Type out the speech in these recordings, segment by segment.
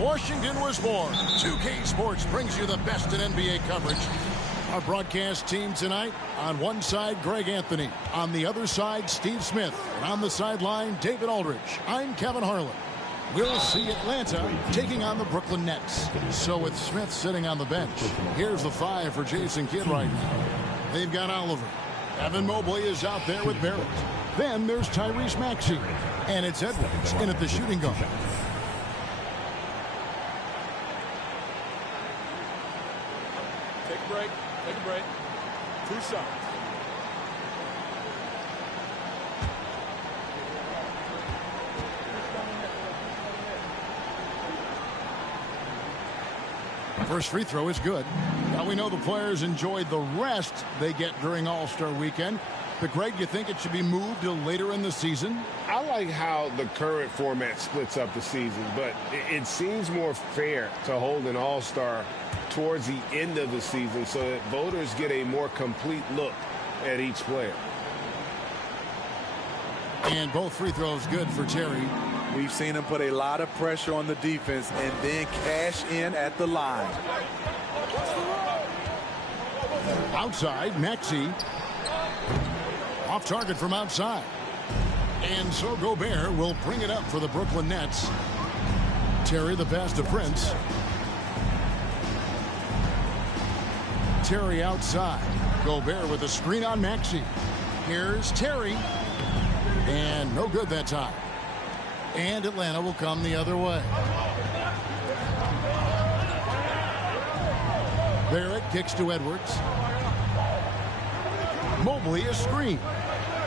Washington was born. 2K Sports brings you the best in NBA coverage. Our broadcast team tonight, on one side, Greg Anthony. On the other side, Steve Smith. And on the sideline, David Aldridge. I'm Kevin Harlan. We'll see Atlanta taking on the Brooklyn Nets. So with Smith sitting on the bench, here's the 5 for Jason Kidd right now. They've got Oliver. Evan Mobley is out there with Barrett. Then there's Tyrese Maxey. And it's Edwards in at the shooting guard. Take a break. Take a break. 2 shots. First free throw is good. Now we know the players enjoyed the rest they get during All-Star Weekend. But Greg, you think it should be moved to later in the season? I like how the current format splits up the season, but it seems more fair to hold an All-Star towards the end of the season so that voters get a more complete look at each player. And both free throws good for Terry. We've seen him put a lot of pressure on the defense and then cash in at the line. Outside, Maxey. Off target from outside. And so Gobert will bring it up for the Brooklyn Nets. Terry the pass to Prince. Terry outside. Gobert with a screen on Maxey. Here's Terry. And no good that time. And Atlanta will come the other way. Barrett kicks to Edwards. Mobley is screened.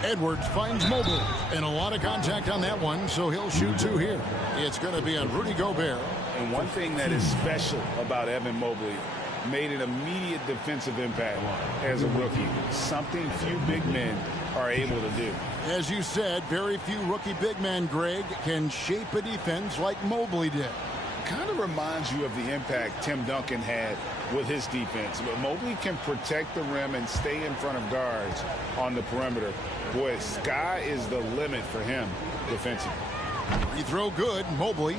Edwards finds Mobley. And a lot of contact on that one, so he'll shoot 2 here. It's going to be on Rudy Gobert. And one thing that is special about Evan Mobley, made an immediate defensive impact as a rookie. Something few big men are able to do. As you said, very few rookie big men, Greg, can shape a defense like Mobley did. Kind of reminds you of the impact Tim Duncan had with his defense. But Mobley can protect the rim and stay in front of guards on the perimeter. Boy, sky is the limit for him defensively. Free throw good, Mobley.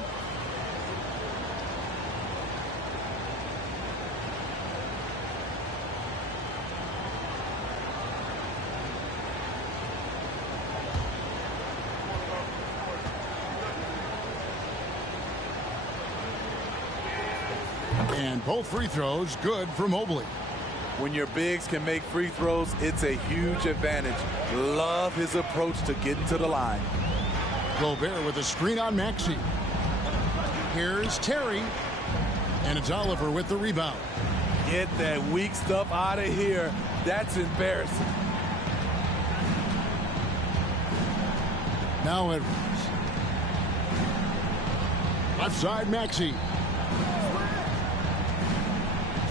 And both free throws good for Mobley. When your bigs can make free throws, it's a huge advantage. Love his approach to getting to the line. Gobert with a screen on Maxey. Here's Terry. And it's Oliver with the rebound. Get that weak stuff out of here. That's embarrassing. Now Edwards. Left side, Maxey.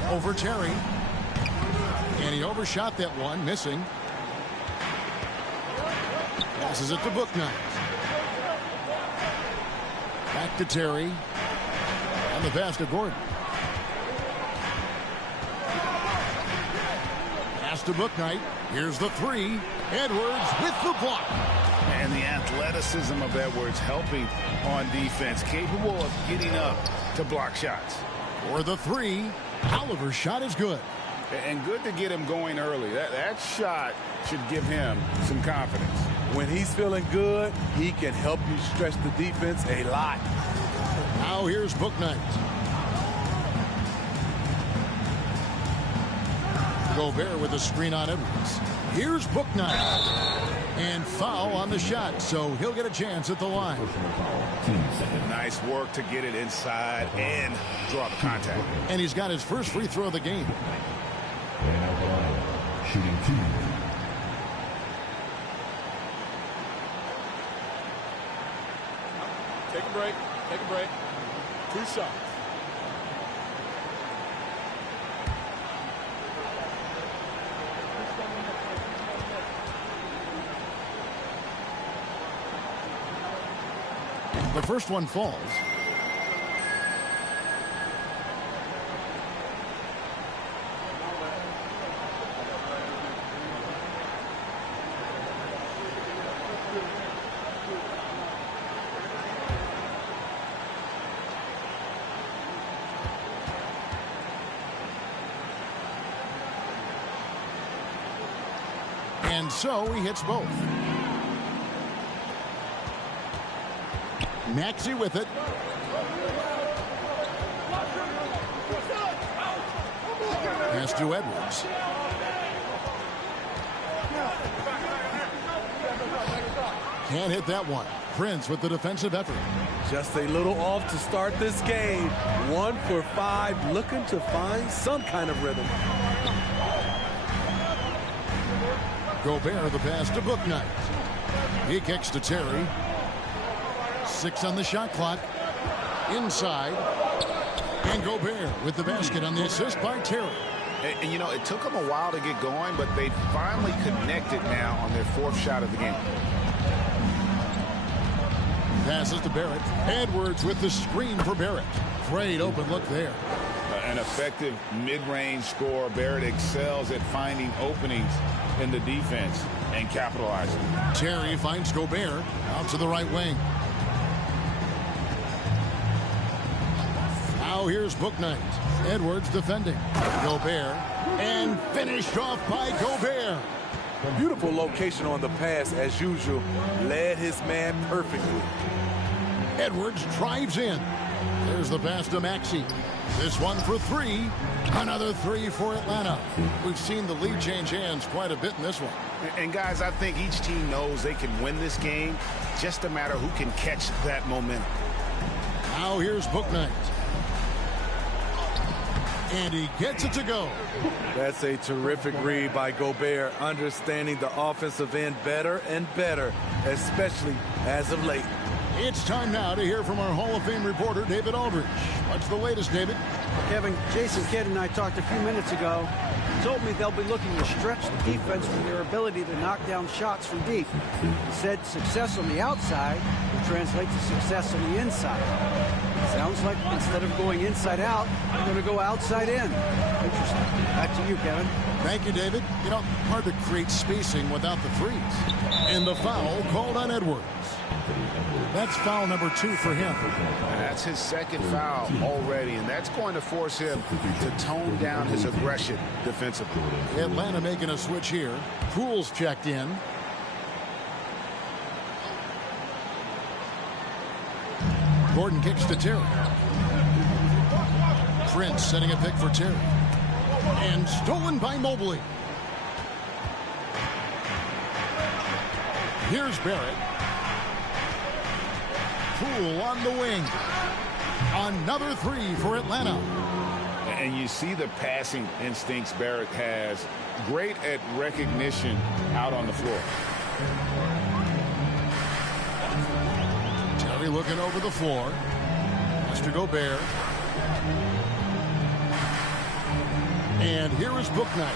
Over Terry. And he overshot that one, missing. Passes it to Bouknight. Back to Terry. And the pass to Gordon. Pass to Bouknight. Here's the 3. Edwards with the block. And the athleticism of Edwards helping on defense. Capable of getting up to block shots. For the 3. Oliver's shot is good. And good to get him going early. That shot should give him some confidence. When he's feeling good, he can help you stretch the defense a lot. Now here's Bouknight. Gobert with a screen on Edwards. Here's Bouknight. And foul on the shot, so he'll get a chance at the line. Nice work to get it inside and draw the contact. And he's got his first free throw of the game. Shooting 2. Take a break. Take a break. 2 shots. The first one falls. And so he hits both. Maxey with it. Pass to Edwards. Can't hit that one. Prince with the defensive effort. Just a little off to start this game. 1 for 5, looking to find some kind of rhythm. Gobert the pass to Bouknight. He kicks to Terry. 6 on the shot clock. Inside. And Gobert with the basket on the assist by Terry. And you know, it took them a while to get going, but they finally connected now on their 4th shot of the game. Passes to Barrett. Edwards with the screen for Barrett. Great open look there. An effective mid-range scorer. Barrett excels at finding openings in the defense and capitalizing. Terry finds Gobert out to the right wing. Now here's Bouknight. Edwards defending. Gobert. And finished off by Gobert. Beautiful location on the pass as usual. Led his man perfectly. Edwards drives in. There's the pass to Maxey. This one for 3. Another 3 for Atlanta. We've seen the lead change hands quite a bit in this one. And guys, I think each team knows they can win this game. Just a matter who can catch that momentum. Now here's Bouknight. And he gets it to go. That's a terrific read by Gobert, understanding the offensive end better and better, especially as of late. It's time now to hear from our Hall of Fame reporter, David Aldridge. What's the latest, David? Kevin, Jason Kidd and I talked a few minutes ago. He told me they'll be looking to stretch the defense with their ability to knock down shots from deep. He said success on the outside will translate to success on the inside. Sounds like instead of going inside out, they're going to go outside in. Interesting. Back to you, Kevin. Thank you, David. You know, hard to create spacing without the threes. And the foul called on Edwards. That's foul number 2 for him. That's his 2nd foul already, and that's going to force him to tone down his aggression defensively. Atlanta making a switch here. Poole's checked in. Gordon kicks to Terry. Prince setting a pick for Terry. And stolen by Mobley. Here's Barrett. Poole on the wing. Another 3 for Atlanta. And you see the passing instincts Barrett has. Great at recognition out on the floor. Terry looking over the floor. Mr. Gobert. And here is Bouknight.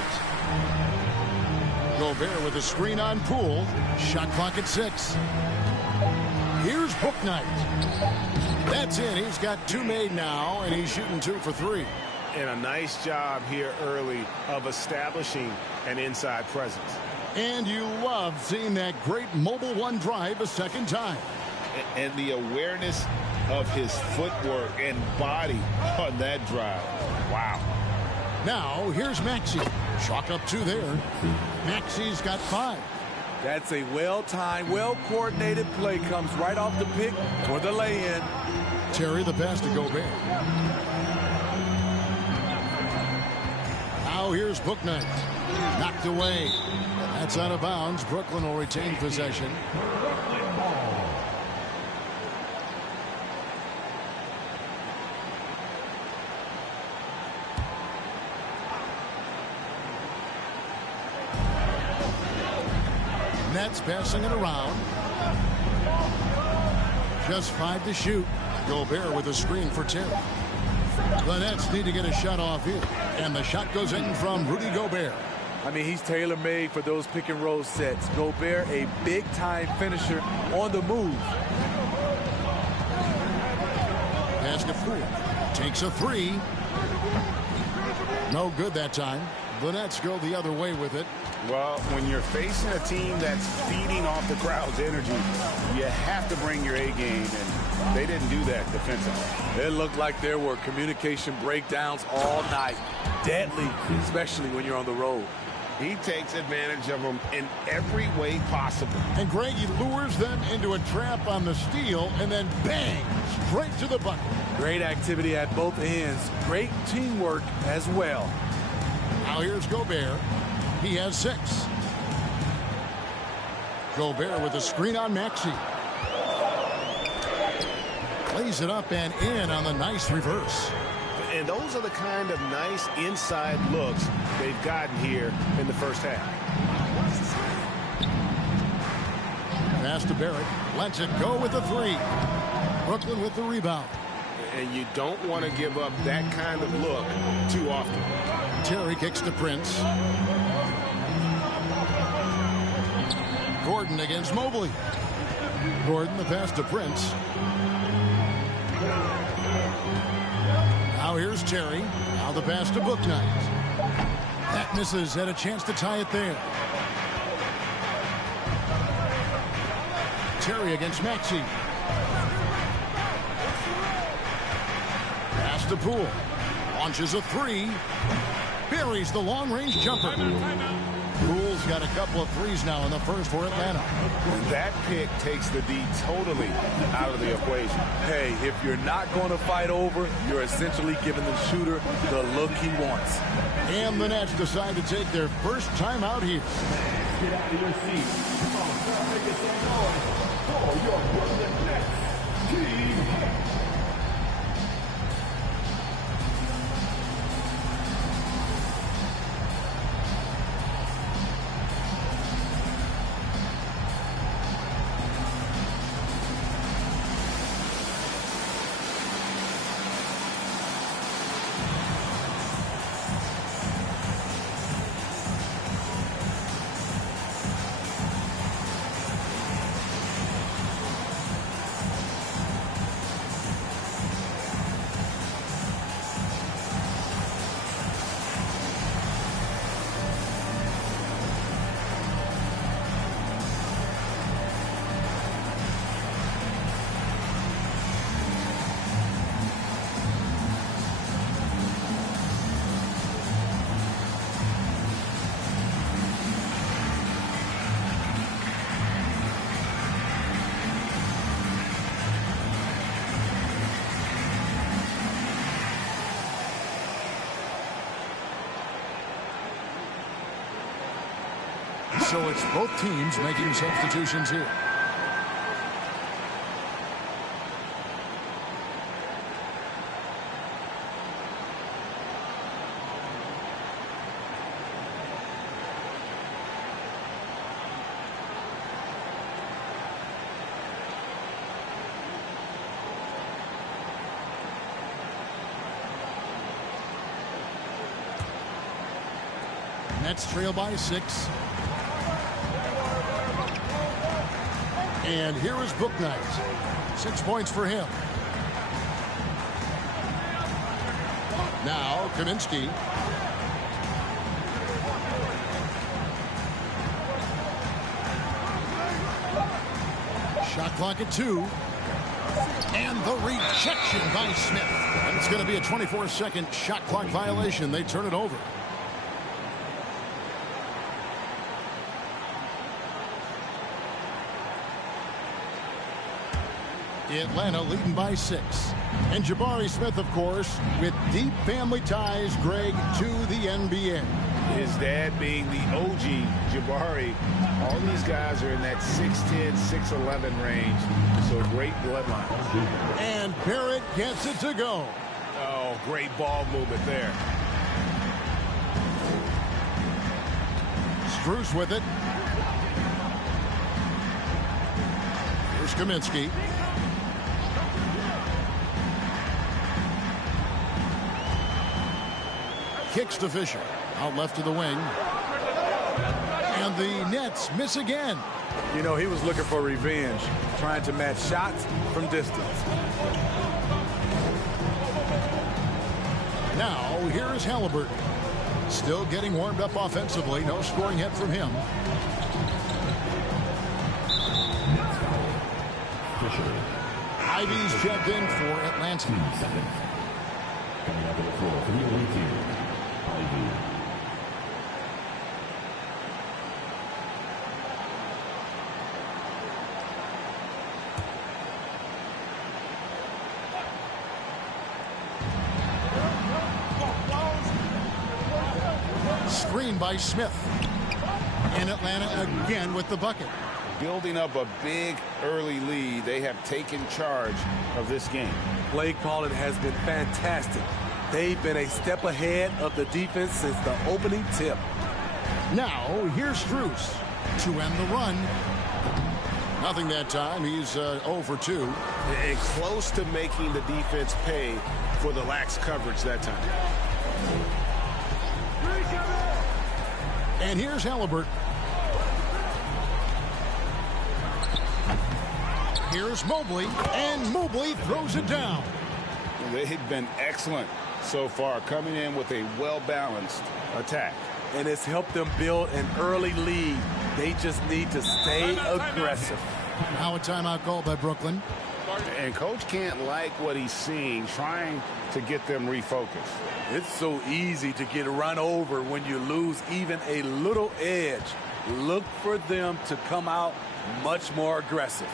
Gobert with a screen on Poole. Shot clock at 6. Here's Bouknight. That's in. He's got 2 made now, and he's shooting 2 for 3. And a nice job here early of establishing an inside presence. And you love seeing that great mobile 1 drive a second time. And the awareness of his footwork and body on that drive. Wow. Now, here's Maxey. Chalk up 2 there. Maxey's got 5. That's a well-timed, well-coordinated play. Comes right off the pick for the lay-in. Terry the pass to Gobert. Now here's Bouknight. Knocked away. That's out of bounds. Brooklyn will retain possession. Nets passing it around. Just 5 to shoot. Gobert with a screen for Terry. The Nets need to get a shot off here. And the shot goes in from Rudy Gobert. I mean, he's tailor-made for those pick-and-roll sets. Gobert, a big-time finisher on the move. Pass to Poole. Takes a 3. No good that time. The Nets go the other way with it. Well, when you're facing a team that's feeding off the crowd's energy, you have to bring your A game, and they didn't do that defensively. It looked like there were communication breakdowns all night. Deadly, especially when you're on the road. He takes advantage of them in every way possible. And Greg, he lures them into a trap on the steal and then bang, straight to the bucket. Great activity at both ends. Great teamwork as well. Now here's Gobert. He has 6. Gobert with a screen on Maxey. Lays it up and in on the nice reverse. And those are the kind of nice inside looks they've gotten here in the first half. Pass to Barrett. Lets it go with the 3. Brooklyn with the rebound. And you don't want to give up that kind of look too often. Terry kicks to Prince. Gordon against Mobley. Gordon the pass to Prince. Now here's Terry. Now the pass to Bouknight. That misses. Had a chance to tie it there. Terry against Maxey. Pass to Poole. Launches a 3. Buries the long-range jumper. Poole's got a couple of 3s now in the first for Atlanta. That pick takes the D totally out of the equation. Hey, if you're not going to fight over, you're essentially giving the shooter the look he wants. And the Nets decide to take their first time out here. Get out of your seat. Come on, start making some noise for your Brooklyn Nets team. So it's both teams making substitutions here. Nets trail by 6. And here is Bouknight. 6 points for him. Now Kaminsky. Shot clock at 2. And the rejection by Smith. And it's going to be a 24-second shot clock violation. They turn it over. Atlanta leading by 6. And Jabari Smith, of course, with deep family ties, Greg, to the NBA. His dad being the OG Jabari. All these guys are in that 6'10", 6'11" range. So great bloodline. And Barrett gets it to go. Oh, great ball movement there. Strus with it. Here's Kaminsky. Kicks to Fisher. Out left to the wing. And the Nets miss again. You know, he was looking for revenge, trying to match shots from distance. Now, here is Halliburton. Still getting warmed up offensively. No scoring yet from him. Ivy's checked in for Atlanta. Coming up to the floor, 3-2. Ivy. Screen by Smith. And Atlanta again with the bucket. Building up a big early lead, they have taken charge of this game. Play calling has been fantastic. They've been a step ahead of the defense since the opening tip. Now, here's Strus to end the run. Nothing that time. He's 0 for 2. And close to making the defense pay for the lax coverage that time. And here's Halliburton. Here's Mobley, and Mobley throws it down. They've been excellent so far, coming in with a well-balanced attack. And it's helped them build an early lead. They just need to stay aggressive. Now a timeout called by Brooklyn. And coach can't like what he's seeing, trying to get them refocused. It's so easy to get run over when you lose even a little edge. Look for them to come out much more aggressive.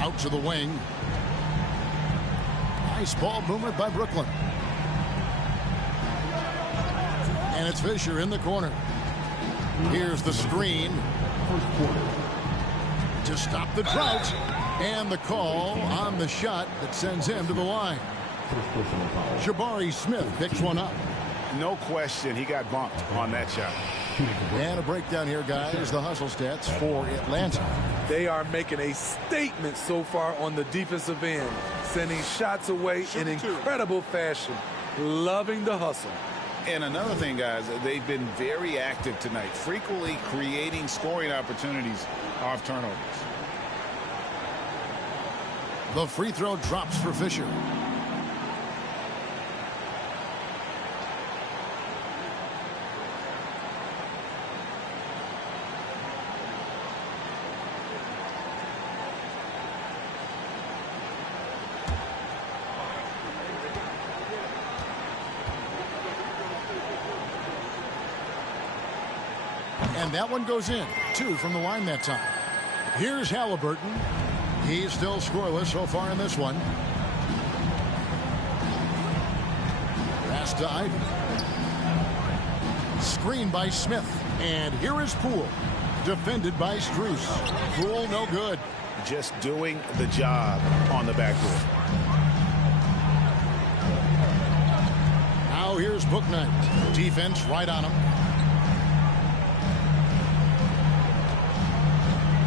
Out to the wing. Nice ball movement by Brooklyn. And it's Fisher in the corner. Here's the screen to stop the drought. And the call on the shot that sends him to the line. Jabari Smith picks one up. No question, he got bumped on that shot. And a breakdown here, guys. The hustle stats for Atlanta. They are making a statement so far on the defensive end, sending shots away in incredible fashion. Loving the hustle. And another thing, guys, they've been very active tonight, frequently creating scoring opportunities off turnovers. The free throw drops for Fisher. And that one goes in. 2 from the line that time. Here's Halliburton. He's still scoreless so far in this one. Pass to Ivy. Screen by Smith. And here is Poole. Defended by Strus. Poole no good. Just doing the job on the backboard. Now here's Bouknight. Defense right on him.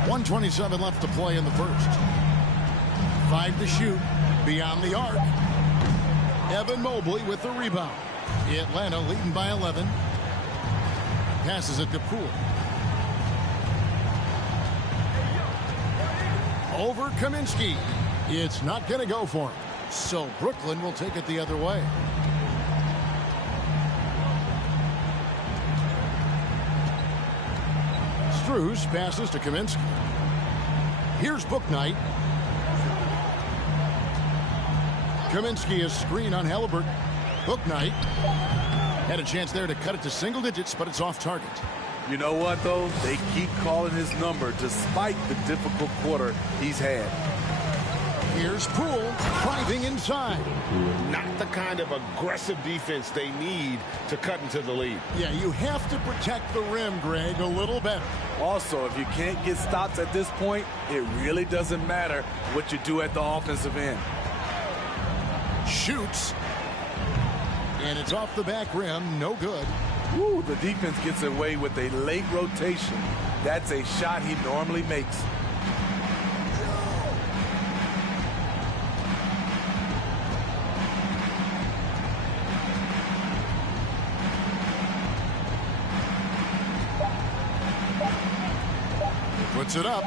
1:27 left to play in the first. 5 to shoot. Beyond the arc. Evan Mobley with the rebound. Atlanta leading by 11. Passes it to Poole. Over Kaminsky. It's not going to go for him. So Brooklyn will take it the other way. Strus passes to Kaminsky. Here's Bouknight. Kaminsky is screen on Halliburton. Bouknight had a chance there to cut it to single digits, but it's off target. You know what, though? They keep calling his number despite the difficult quarter he's had. Here's Poole driving inside. Not the kind of aggressive defense they need to cut into the lead. Yeah, you have to protect the rim, Greg, a little better. Also, if you can't get stops at this point, it really doesn't matter what you do at the offensive end. Shoots. And it's off the back rim, no good. Woo, the defense gets away with a late rotation. That's a shot he normally makes. Puts it up.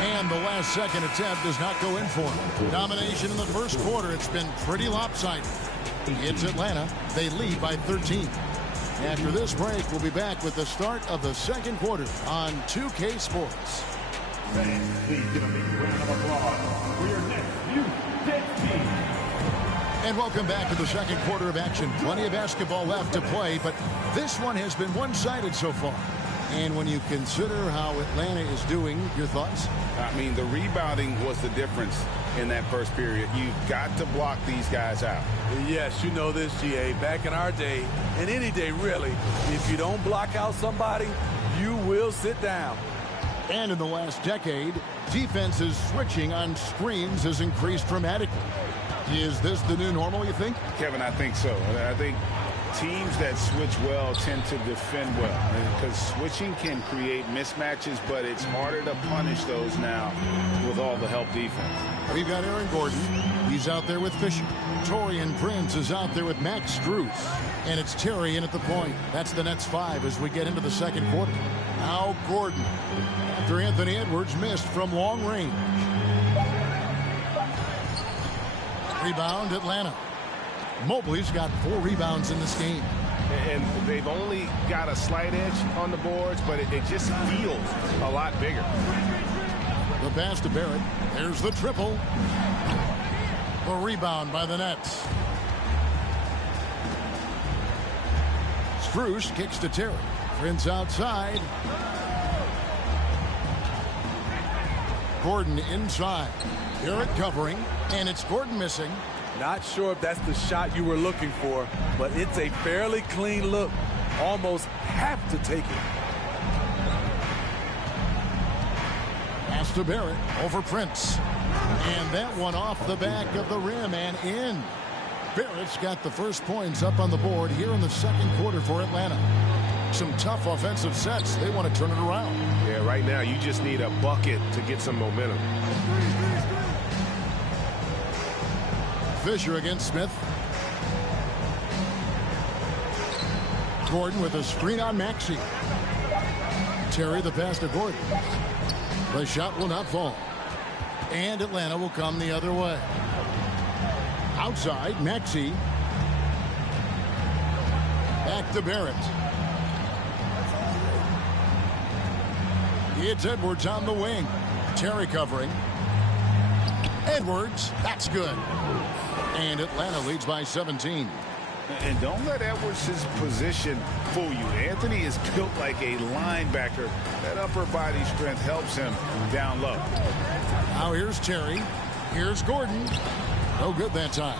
And the last second attempt does not go in for him. Domination in the first quarter. It's been pretty lopsided. It's Atlanta. They lead by 13. After this break, we'll be back with the start of the second quarter on 2K Sports. Please give a big round of applause for your next youth team. And welcome back to the second quarter of action. Plenty of basketball left to play, but this one has been one-sided so far. And when you consider how Atlanta is doing, your thoughts? I mean, the rebounding was the difference in that first period. You've got to block these guys out. Yes, you know this, GA. Back in our day, and any day really, if you don't block out somebody, you will sit down. And in the last decade, defenses switching on screens has increased dramatically. Is this the new normal, you think? Kevin, I think so. I think teams that switch well tend to defend well, because switching can create mismatches, but it's harder to punish those now with all the help defense. We've got Aaron Gordon. He's out there with Fisher. Torian Prince is out there with Max Strus. And it's Terry in at the point. That's the Nets 5 as we get into the second quarter. Now Gordon, after Anthony Edwards missed from long range. Rebound, Atlanta. Mobley's got 4 rebounds in this game. And they've only got a slight edge on the boards, but it just feels a lot bigger. The pass to Barrett. There's the triple. The rebound by the Nets. Strus kicks to Terry. Prince outside. Gordon inside. Barrett covering. And it's Gordon missing. Not sure if that's the shot you were looking for, but it's a fairly clean look. Almost have to take it. Pass to Barrett over Prince. And that one off the back of the rim and in. Barrett's got the first points up on the board here in the second quarter for Atlanta. Some tough offensive sets. They want to turn it around. Yeah, right now you just need a bucket to get some momentum. Fisher against Smith. Gordon with a screen on Maxey. Terry the pass to Gordon. The shot will not fall. And Atlanta will come the other way. Outside, Maxey. Back to Barrett. It's Edwards on the wing. Terry covering. Edwards, that's good. And Atlanta leads by 17. And don't let Edwards' position fool you. Anthony is built like a linebacker. That upper body strength helps him down low. Now here's Terry. Here's Gordon. No good that time.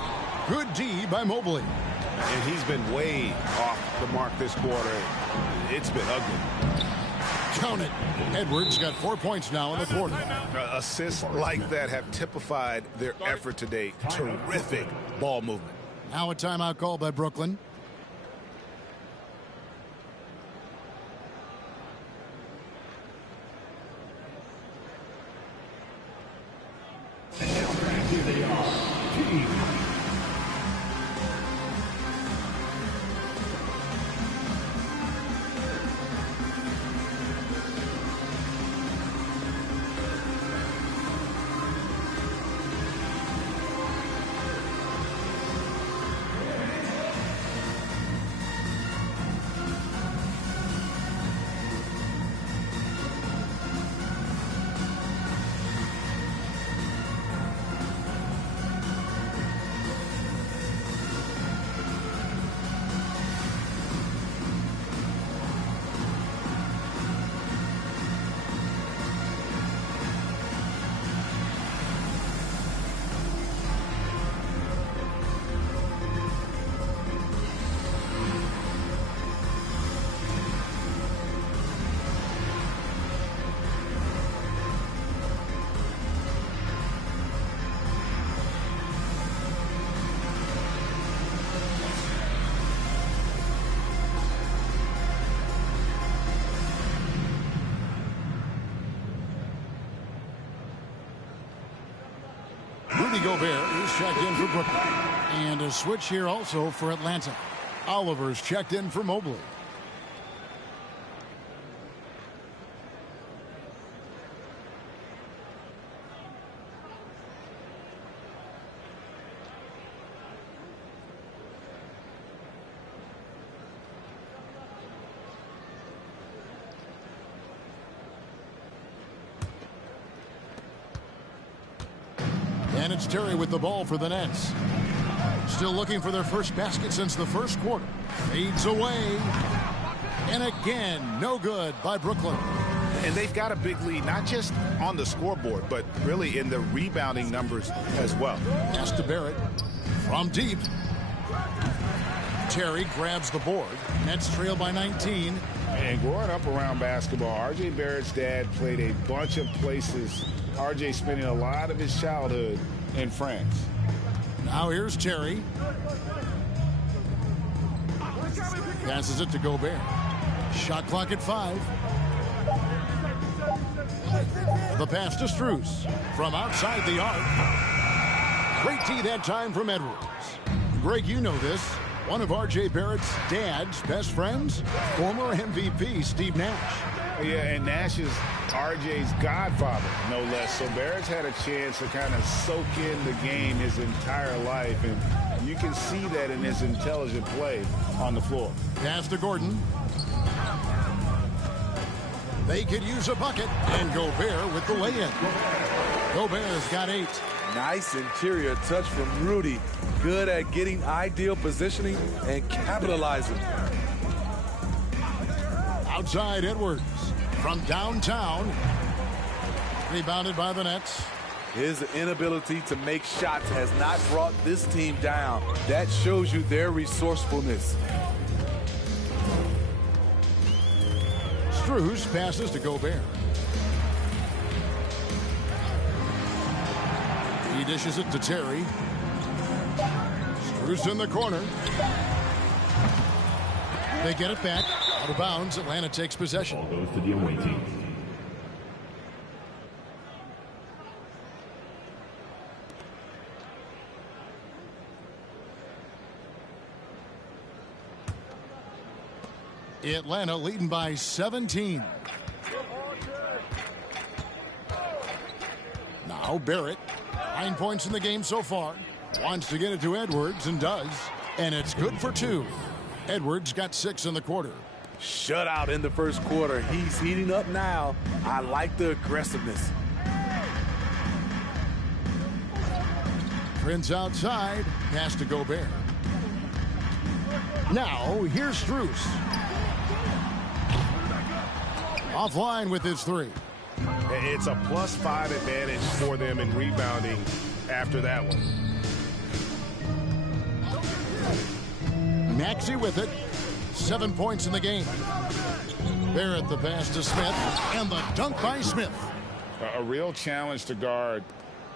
Good D by Mobley. And he's been way off the mark this quarter. It's been ugly. Count it. Edwards got 4 points now in the quarter. Assists like that have typified their effort today. Terrific ball movement. Now a timeout call by Brooklyn. Here they are, team. Rudy Gobert is checked in for Brooklyn. And a switch here also for Atlanta. Oliver's checked in for Mobley. And it's Terry with the ball for the Nets. Still looking for their first basket since the first quarter. Fades away. And again, no good by Brooklyn. And they've got a big lead, not just on the scoreboard, but really in the rebounding numbers as well. Pass to Barrett from deep. Terry grabs the board. Nets trail by 19. And growing up around basketball, R.J. Barrett's dad played a bunch of places. R.J. spending a lot of his childhood in France. Now here's Terry. Passes it to Gobert. Shot clock at 5. The pass to Strus from outside the arc. Great tee that time from Edwards. Greg, you know this. One of R.J. Barrett's dad's best friends, former MVP Steve Nash. Yeah, and Nash is R.J.'s godfather, no less. So Barrett's had a chance to kind of soak in the game his entire life, and you can see that in his intelligent play on the floor. Pass to Gordon. They could use a bucket, and Gobert with the lay-in. Gobert's got 8. Nice interior touch from Rudy. Good at getting ideal positioning and capitalizing. Outside Edwards from downtown. Rebounded by the Nets. His inability to make shots has not brought this team down. That shows you their resourcefulness. Strus passes to Gobert. He dishes it to Terry. Strus in the corner. They get it back. Out of bounds. Atlanta takes possession. Ball goes to the away team. Atlanta leading by 17. Now Barrett. 9 points in the game so far. Wants to get it to Edwards and does. And it's good for 2. Edwards got 6 in the quarter. Shutout in the first quarter. He's heating up now. I like the aggressiveness. Prince outside. Pass to Gobert. Now here's Strus. Offline with his 3. It's a +5 advantage for them in rebounding after that one. Maxey with it. 7 points in the game. Barrett the pass to Smith. And the dunk by Smith. A real challenge to guard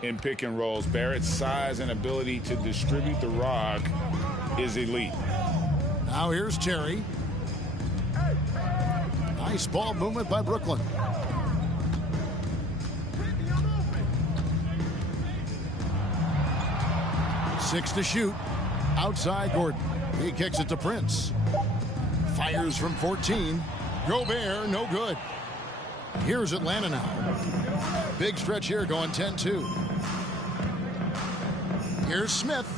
in pick and rolls. Barrett's size and ability to distribute the rock is elite. Now here's Terry. Nice ball movement by Brooklyn. Six to shoot. Outside Gordon. He kicks it to Prince. Fires from 14. Gobert, no good. Here's Atlanta now. Big stretch here going 10-2. Here's Smith.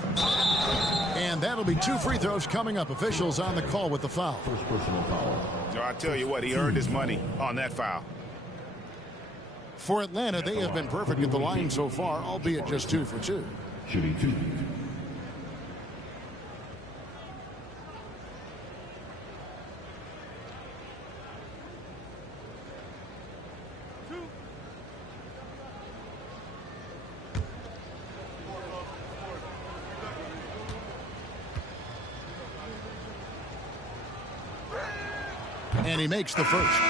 And that'll be 2 free throws coming up. Officials on the call with the foul. First personal foul. So I tell you what, he earned his money on that foul. For Atlanta, they have been perfect at the line so far, albeit just 2 for 2. Shooting 2. And he makes the first.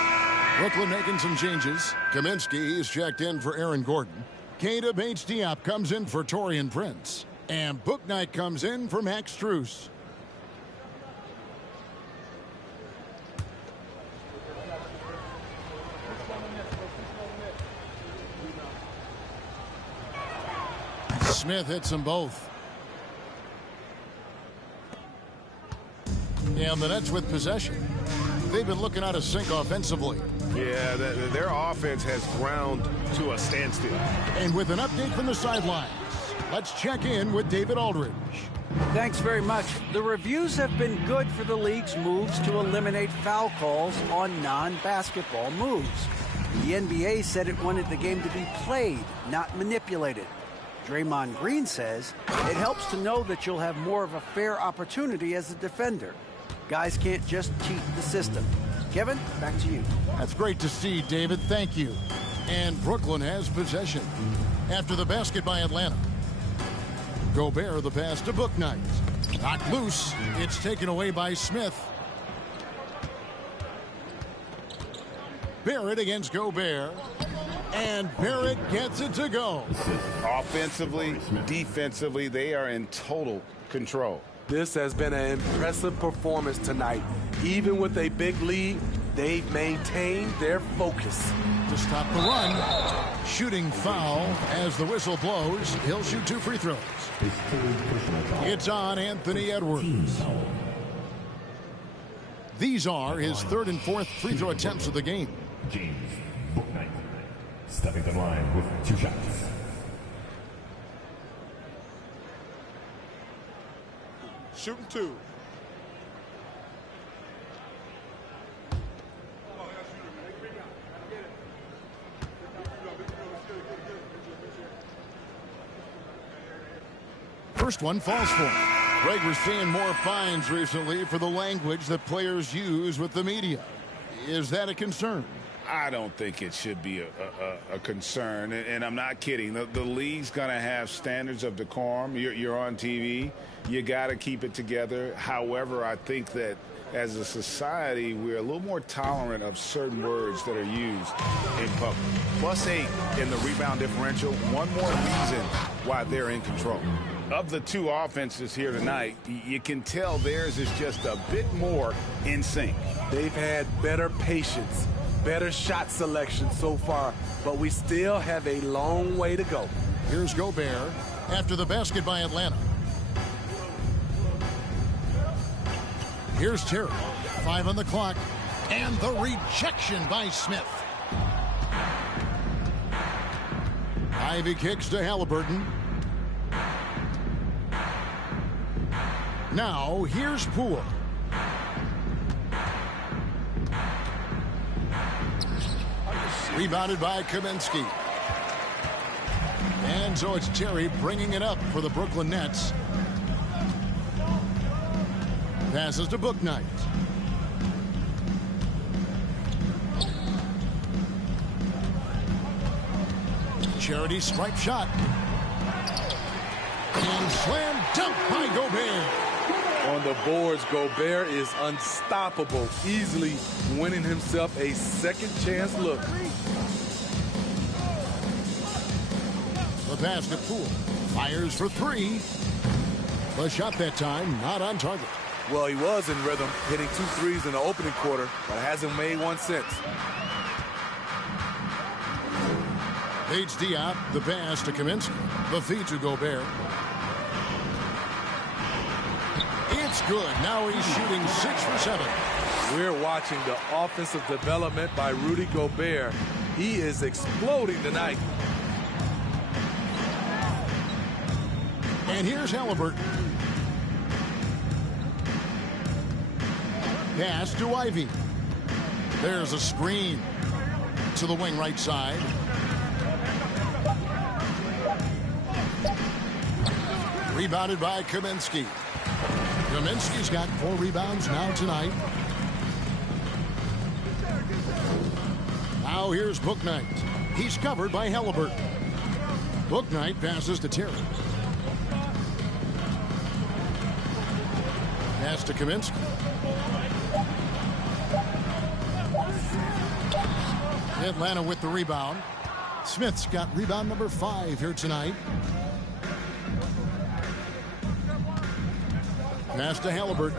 Brooklyn making some changes. Kaminsky is checked in for Aaron Gordon. Keita Bates-Diop comes in for Taurean Prince. And Bouknight comes in for Max Strus. Smith hits them both. And the Nets with possession. They've been looking out of sync offensively. Yeah, their offense has ground to a standstill. And with an update from the sidelines, let's check in with David Aldridge. Thanks very much. The reviews have been good for the league's moves to eliminate foul calls on non-basketball moves. The NBA said it wanted the game to be played, not manipulated. Draymond Green says it helps to know that you'll have more of a fair opportunity as a defender. Guys can't just cheat the system. Kevin, back to you. That's great to see, David. Thank you. And Brooklyn has possession. After the basket by Atlanta. Gobert the pass to Bouknight. Knocked loose. It's taken away by Smith. Barrett against Gobert. And Barrett gets it to go. Offensively, defensively, they are in total control. This has been an impressive performance tonight. Even with a big lead, they've maintained their focus. To stop the run, shooting foul as the whistle blows. He'll shoot 2 free throws. It's on Anthony Edwards. These are his 3rd and 4th free throw attempts of the game. James Bouknight stepping the line with 2 shots. Shooting 2. First one falls for him. Greg, we're seeing more fines recently for the language that players use with the media. Is that a concern? I don't think it should be a concern, and I'm not kidding. The league's going to have standards of decorum. You're on TV. You got to keep it together. However, I think that as a society, we're a little more tolerant of certain words that are used in public. +8 in the rebound differential. One more reason why they're in control. Of the 2 offenses here tonight, you can tell theirs is just a bit more in sync. They've had better patience, better shot selection so far, but we still have a long way to go. Here's Gobert after the basket by Atlanta. Here's Terry. 5 on the clock. And the rejection by Smith. Ivy kicks to Halliburton. Now, here's Poole. Rebounded by Kaminsky. And so it's Terry bringing it up for the Brooklyn Nets. Passes to Bouknight. Charity stripe shot. And slam dunk by Gobert. On the boards, Gobert is unstoppable, easily winning himself a second chance look. The pass to Poole. Fires for 3. The shot that time not on target. Well, he was in rhythm, hitting 2 threes in the opening quarter, but hasn't made one since. Paige Diop, the pass to Kaminsky. The feed to Gobert. It's good. Now he's shooting 6 for 7. We're watching the offensive development by Rudy Gobert. He is exploding tonight. And here's Halliburton. Pass to Ivy. There's a screen to the wing right side. Rebounded by Kaminsky. Kaminsky's got 4 rebounds now tonight. Now here's Bouknight. He's covered by Halliburton. Bouknight passes to Terry. Pass to Kaminsky. Atlanta with the rebound. Smith's got rebound number 5 here tonight. Pass to Halliburton.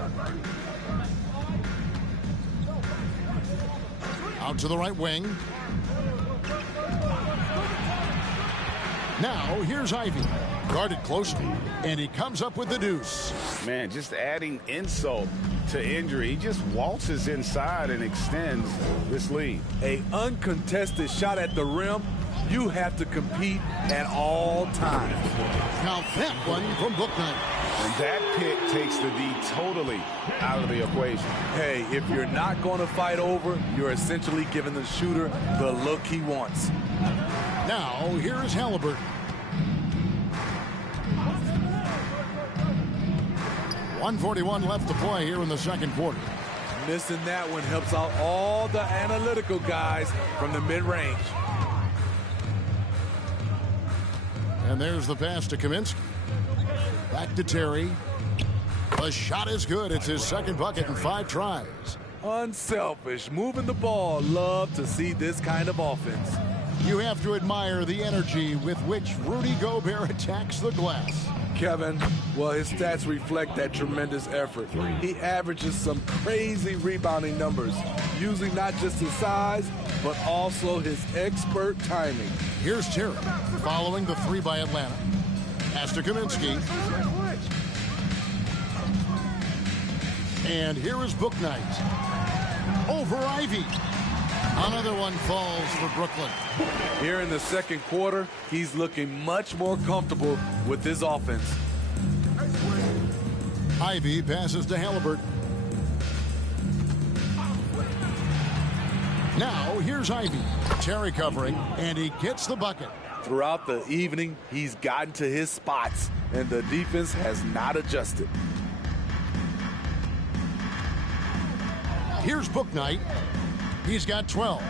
Out to the right wing. Now here's Ivy. Guarded closely, and he comes up with the deuce. Man, just adding insult to injury. He just waltzes inside and extends this lead. A uncontested shot at the rim, you have to compete at all times. Now that one from Booknight. And that pick takes the D totally out of the equation. Hey, if you're not going to fight over, you're essentially giving the shooter the look he wants. Now, here is Halliburton. .141 left to play here in the second quarter. Missing that one helps out all the analytical guys from the mid-range. And there's the pass to Kaminsky. Back to Terry. The shot is good. It's his second bucket in 5 tries. Unselfish, moving the ball. Love to see this kind of offense. You have to admire the energy with which Rudy Gobert attacks the glass. Kevin, well, his stats reflect that tremendous effort. He averages some crazy rebounding numbers, using not just his size, but also his expert timing. Here's Terry, following the 3 by Atlanta. Pass to Kaminsky. And here is Booknight. Over Ivy. Another one falls for Brooklyn. Here in the second quarter, he's looking much more comfortable with his offense. Ivy passes to Halliburton. Now, here's Ivy. Terry covering, and he gets the bucket. Throughout the evening, he's gotten to his spots, and the defense has not adjusted. Here's Booknight. He's got 12.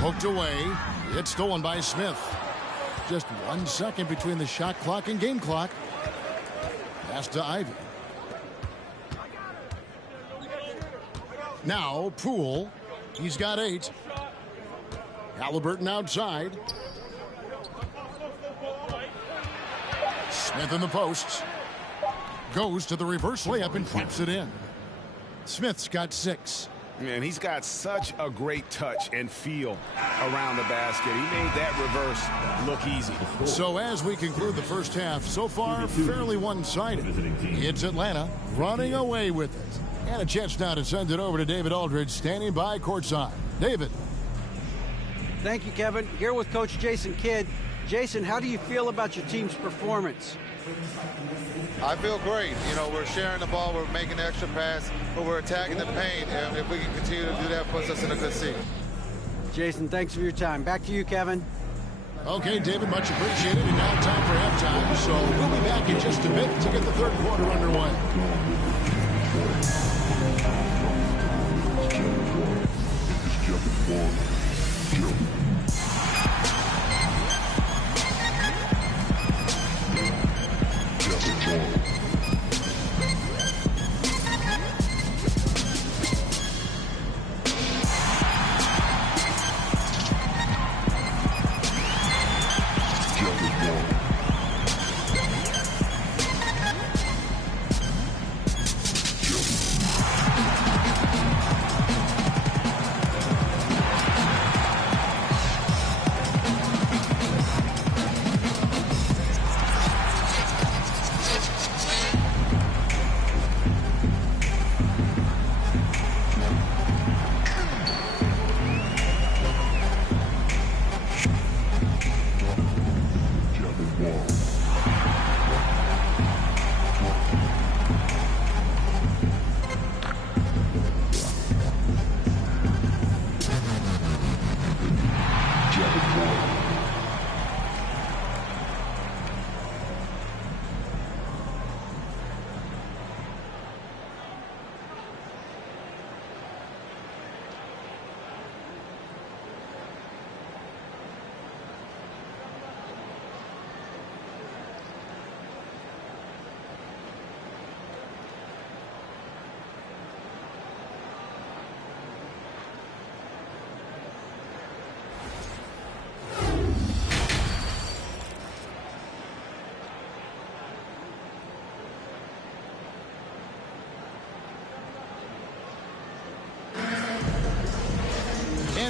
Poked away. It's stolen by Smith. Just 1 second between the shot clock and game clock. Pass to Ivy. Now, Poole. He's got 8. Halliburton outside. Smith in the posts. Goes to the reverse layup and claps it in. Smith's got 6. Man, he's got such a great touch and feel around the basket. He made that reverse look easy. So as we conclude the first half, so far fairly one-sided. It's Atlanta running away with it. And a chance now to send it over to David Aldridge, standing by courtside. David. Thank you, Kevin. Here with Coach Jason Kidd. Jason, how do you feel about your team's performance? I feel great. You know, we're sharing the ball, we're making the extra pass, but we're attacking the paint, and if we can continue to do that, puts us in a good seat. Jason, thanks for your time. Back to you, Kevin. Okay, David, much appreciated. And now time for halftime. So we'll be back in just a bit to get the third quarter underway.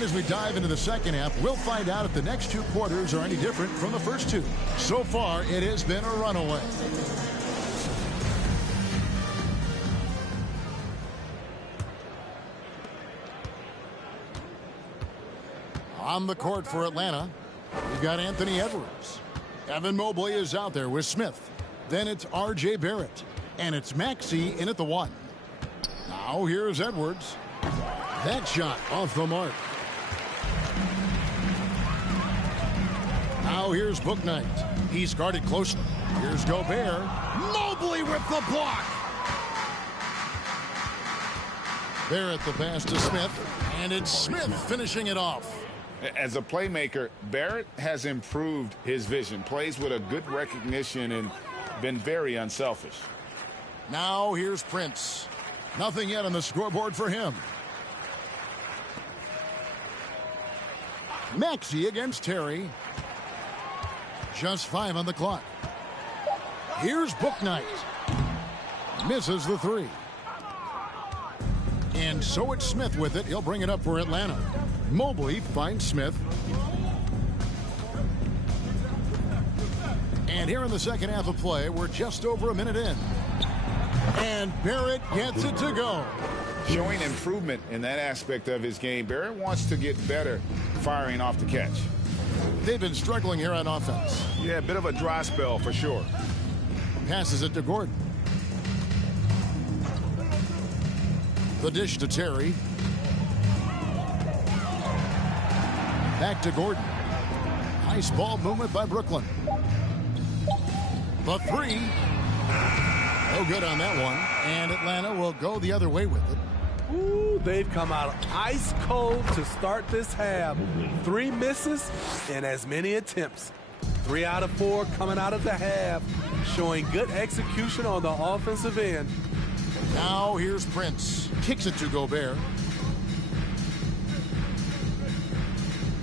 And as we dive into the second half, we'll find out if the next 2 quarters are any different from the first 2. So far, it has been a runaway. On the court for Atlanta, we've got Anthony Edwards. Evan Mobley is out there with Smith. Then it's R.J. Barrett. And it's Maxey in at the 1. Now here's Edwards. That shot off the mark. Now here's Bouknight. He's guarded closely. Here's Gobert. Mobley with the block. Barrett the pass to Smith. And it's Smith finishing it off. As a playmaker, Barrett has improved his vision. Plays with a good recognition and been very unselfish. Now here's Prince. Nothing yet on the scoreboard for him. Maxey against Terry. Just 5 on the clock. Here's Bouknight. Misses the 3. And so it's Smith with it. He'll bring it up for Atlanta. Mobley finds Smith. And here in the second half of play, we're just over a minute in. And Barrett gets it to go. Showing improvement in that aspect of his game. Barrett wants to get better firing off the catch. They've been struggling here on offense. Yeah, a bit of a dry spell for sure. Passes it to Gordon. The dish to Terry. Back to Gordon. Nice ball movement by Brooklyn. The 3. No good on that one. And Atlanta will go the other way with it. Ooh, they've come out ice cold to start this half. 3 misses and as many attempts. 3 out of 4 coming out of the half, showing good execution on the offensive end. Now here's Prince. Kicks it to Gobert.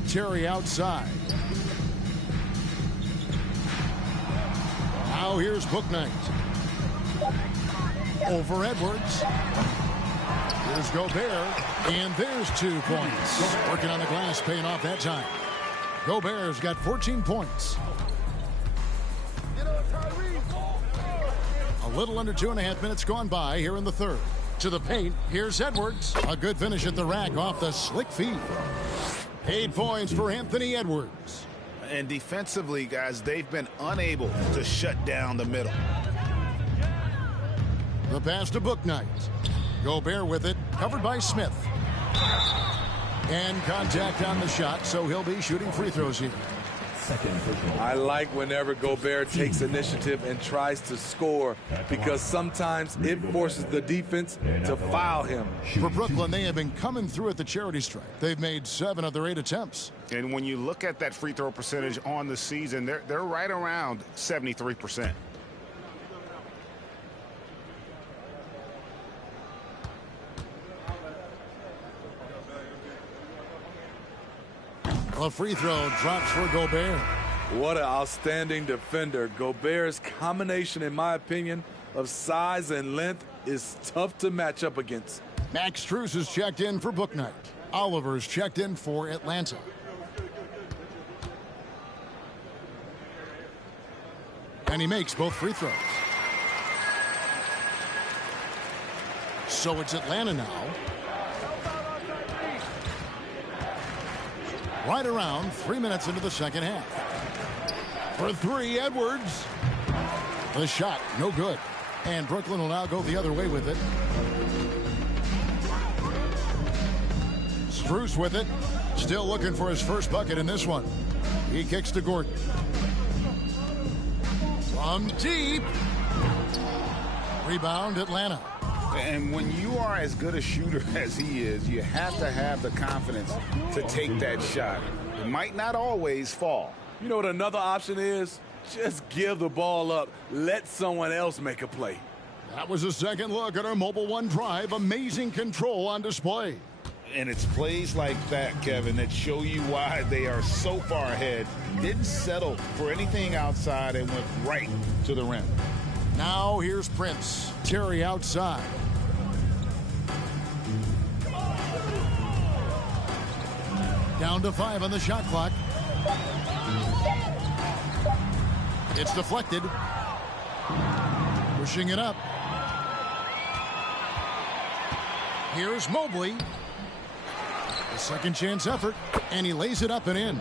Terry outside. Now here's Bouknight. Over Edwards. Here's Gobert. And there's 2 points. Working on the glass, paying off that time. Gobert's got 14 points. A little under 2.5 minutes gone by here in the third. To the paint, here's Edwards. A good finish at the rack off the slick feed. 8 points for Anthony Edwards. And defensively, guys, they've been unable to shut down the middle. The pass to Bouknight. Gobert with it, covered by Smith. And contact on the shot, so he'll be shooting free throws here. I like whenever Gobert takes initiative and tries to score, because sometimes it forces the defense to foul him. For Brooklyn, they have been coming through at the charity stripe. They've made 7 of their 8 attempts. And when you look at that free throw percentage on the season, they're right around 73%. A free throw drops for Gobert. What an outstanding defender. Gobert's combination, in my opinion, of size and length is tough to match up against. Max Strus is checked in for Bouknight. Oliver's checked in for Atlanta. And he makes both free throws. So it's Atlanta now. Right around 3 minutes into the second half. For 3, Edwards. The shot, no good. And Brooklyn will now go the other way with it. Strus with it. Still looking for his first bucket in this one. He kicks to Gordon. From deep. Rebound, Atlanta. And when you are as good a shooter as he is, you have to have the confidence to take that shot. It might not always fall. You know what another option is? Just give the ball up. Let someone else make a play. That was a second look at our Mobile One drive. Amazing control on display. And it's plays like that, Kevin, that show you why they are so far ahead. Didn't settle for anything outside and went right to the rim. Now here's Prince. Terry outside. Down to 5 on the shot clock. It's deflected. Pushing it up. Here's Mobley. A second chance effort, and he lays it up and in.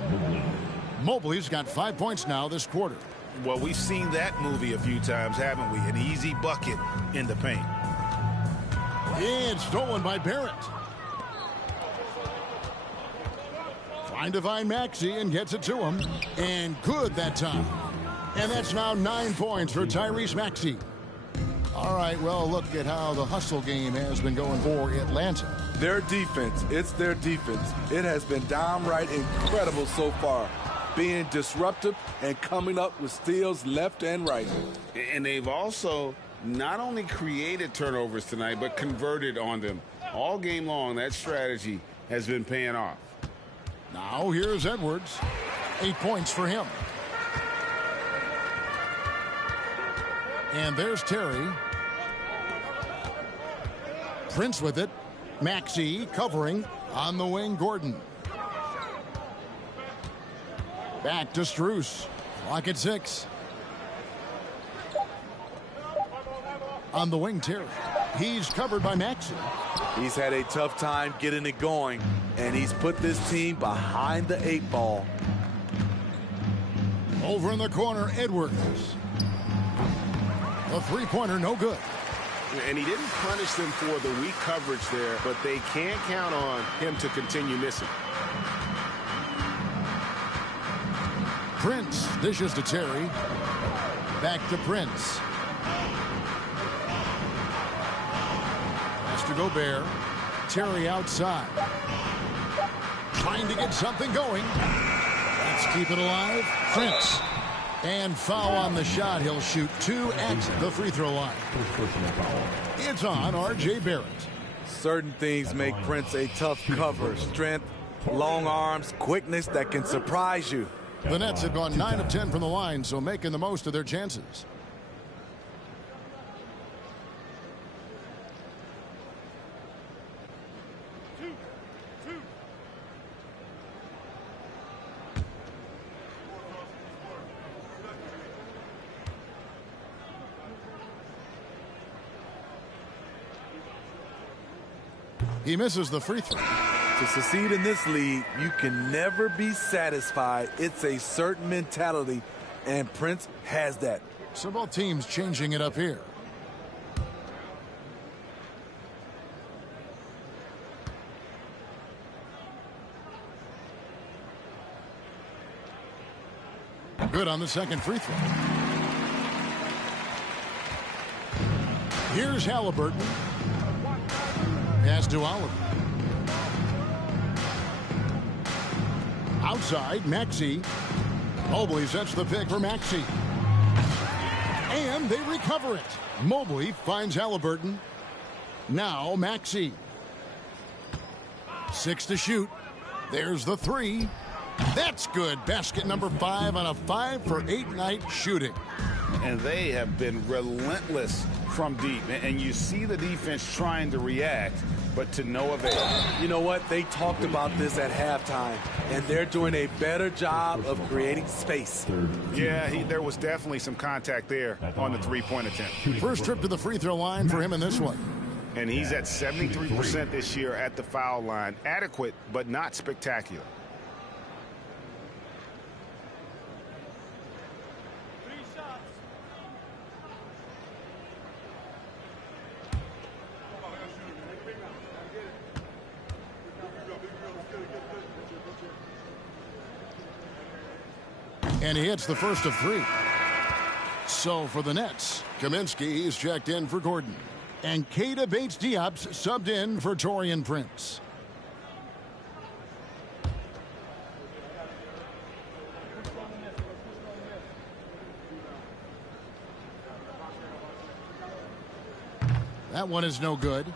Mobley's got 5 points now this quarter. Well, we've seen that movie a few times, haven't we? An easy bucket in the paint. It's stolen by Barrett. Trying to find Maxey and gets it to him. And good that time. And that's now 9 points for Tyrese Maxey. All right, well, look at how the hustle game has been going for Atlanta. Their defense, it's their defense. It has been downright incredible so far, being disruptive and coming up with steals left and right. And they've also not only created turnovers tonight, but converted on them. All game long, that strategy has been paying off. Now here's Edwards. 8 points for him. And there's Terry. Prince with it. Maxey covering on the wing. Gordon. Back to Strus. Clock at 6. On the wing, Terry. He's covered by Maxey. He's had a tough time getting it going, and he's put this team behind the 8 ball. Over in the corner, Edwards. The three-pointer, no good. And he didn't punish them for the weak coverage there, but they can't count on him to continue missing. Prince dishes to Terry. Back to Prince. Has to Gobert. Terry outside. Trying to get something going. Let's keep it alive. Prince. And foul on the shot. He'll shoot 2 at the free throw line. It's on R.J. Barrett. Certain things make Prince a tough cover. Strength, long arms, quickness that can surprise you. The Nets have gone 9 of 10 from the line, so making the most of their chances. He misses the free throw. To succeed in this league, you can never be satisfied. It's a certain mentality, and Prince has that. So both teams changing it up here. Good on the second free throw. Here's Halliburton. Pass to Oliver. Outside, Maxey. Mobley sets the pick for Maxey. And they recover it. Mobley finds Halliburton. Now Maxey. 6 to shoot. There's the 3. That's good. Basket number 5 on a 5 for 8 night shooting. And they have been relentless from deep. And you see the defense trying to react, but to no avail. You know what? They talked about this at halftime, and they're doing a better job of creating space. Yeah, there was definitely some contact there on the three-point attempt. First trip to the free throw line for him in this one. And he's at 73% this year at the foul line. Adequate, but not spectacular. And he hits the first of 3. So for the Nets, Kaminsky is checked in for Gordon. And Keita Bates-Diop's subbed in for Taurean Prince. That one is no good.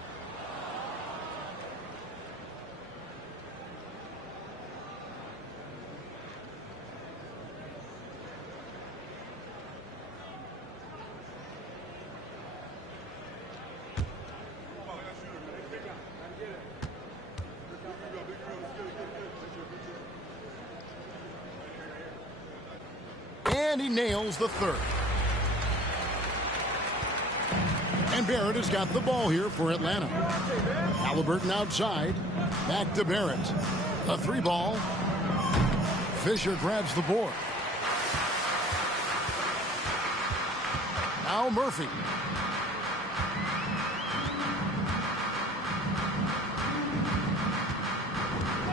And he nails the third. And Barrett has got the ball here for Atlanta. Halliburton outside. Back to Barrett. A 3-ball. Fisher grabs the board. Now Murphy.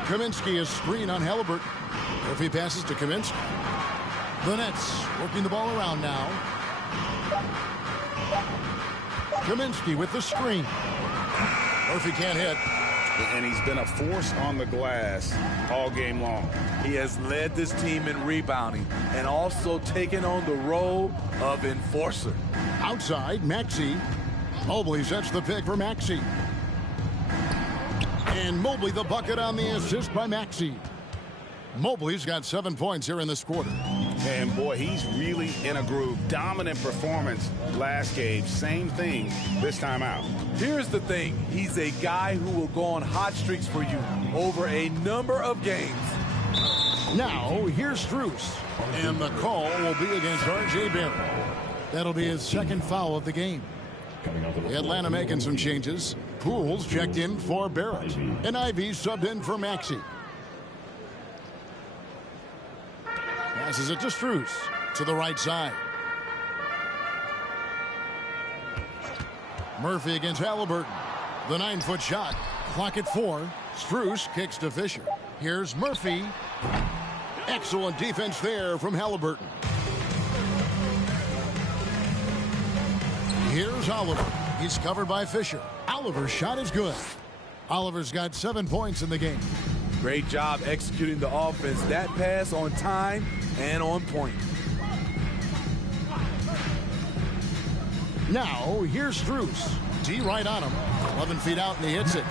Kaminsky is screen on Halliburton. Murphy passes to Kaminsky. The Nets working the ball around now. Kaminsky with the screen. Murphy can't hit. And he's been a force on the glass all game long. He has led this team in rebounding and also taken on the role of enforcer. Outside, Maxey. Mobley sets the pick for Maxey. And Mobley the bucket on the assist by Maxey. Mobley's got 7 points here in this quarter. And boy, he's really in a groove. Dominant performance last game. Same thing this time out. Here's the thing. He's a guy who will go on hot streaks for you over a number of games. Now, here's Strus. And the call will be against R.J. Barrett. That'll be his second foul of the game. Atlanta making some changes. Pools checked in for Barrett. And Ivy subbed in for Maxey. Passes it to Strus to the right side. Murphy against Halliburton. The 9-foot shot. Clock at 4. Strus kicks to Fisher. Here's Murphy. Excellent defense there from Halliburton. Here's Oliver. He's covered by Fisher. Oliver's shot is good. Oliver's got 7 points in the game. Great job executing the offense. That pass on time and on point. Now, here's Strus. D right on him. 11 feet out, and he hits it.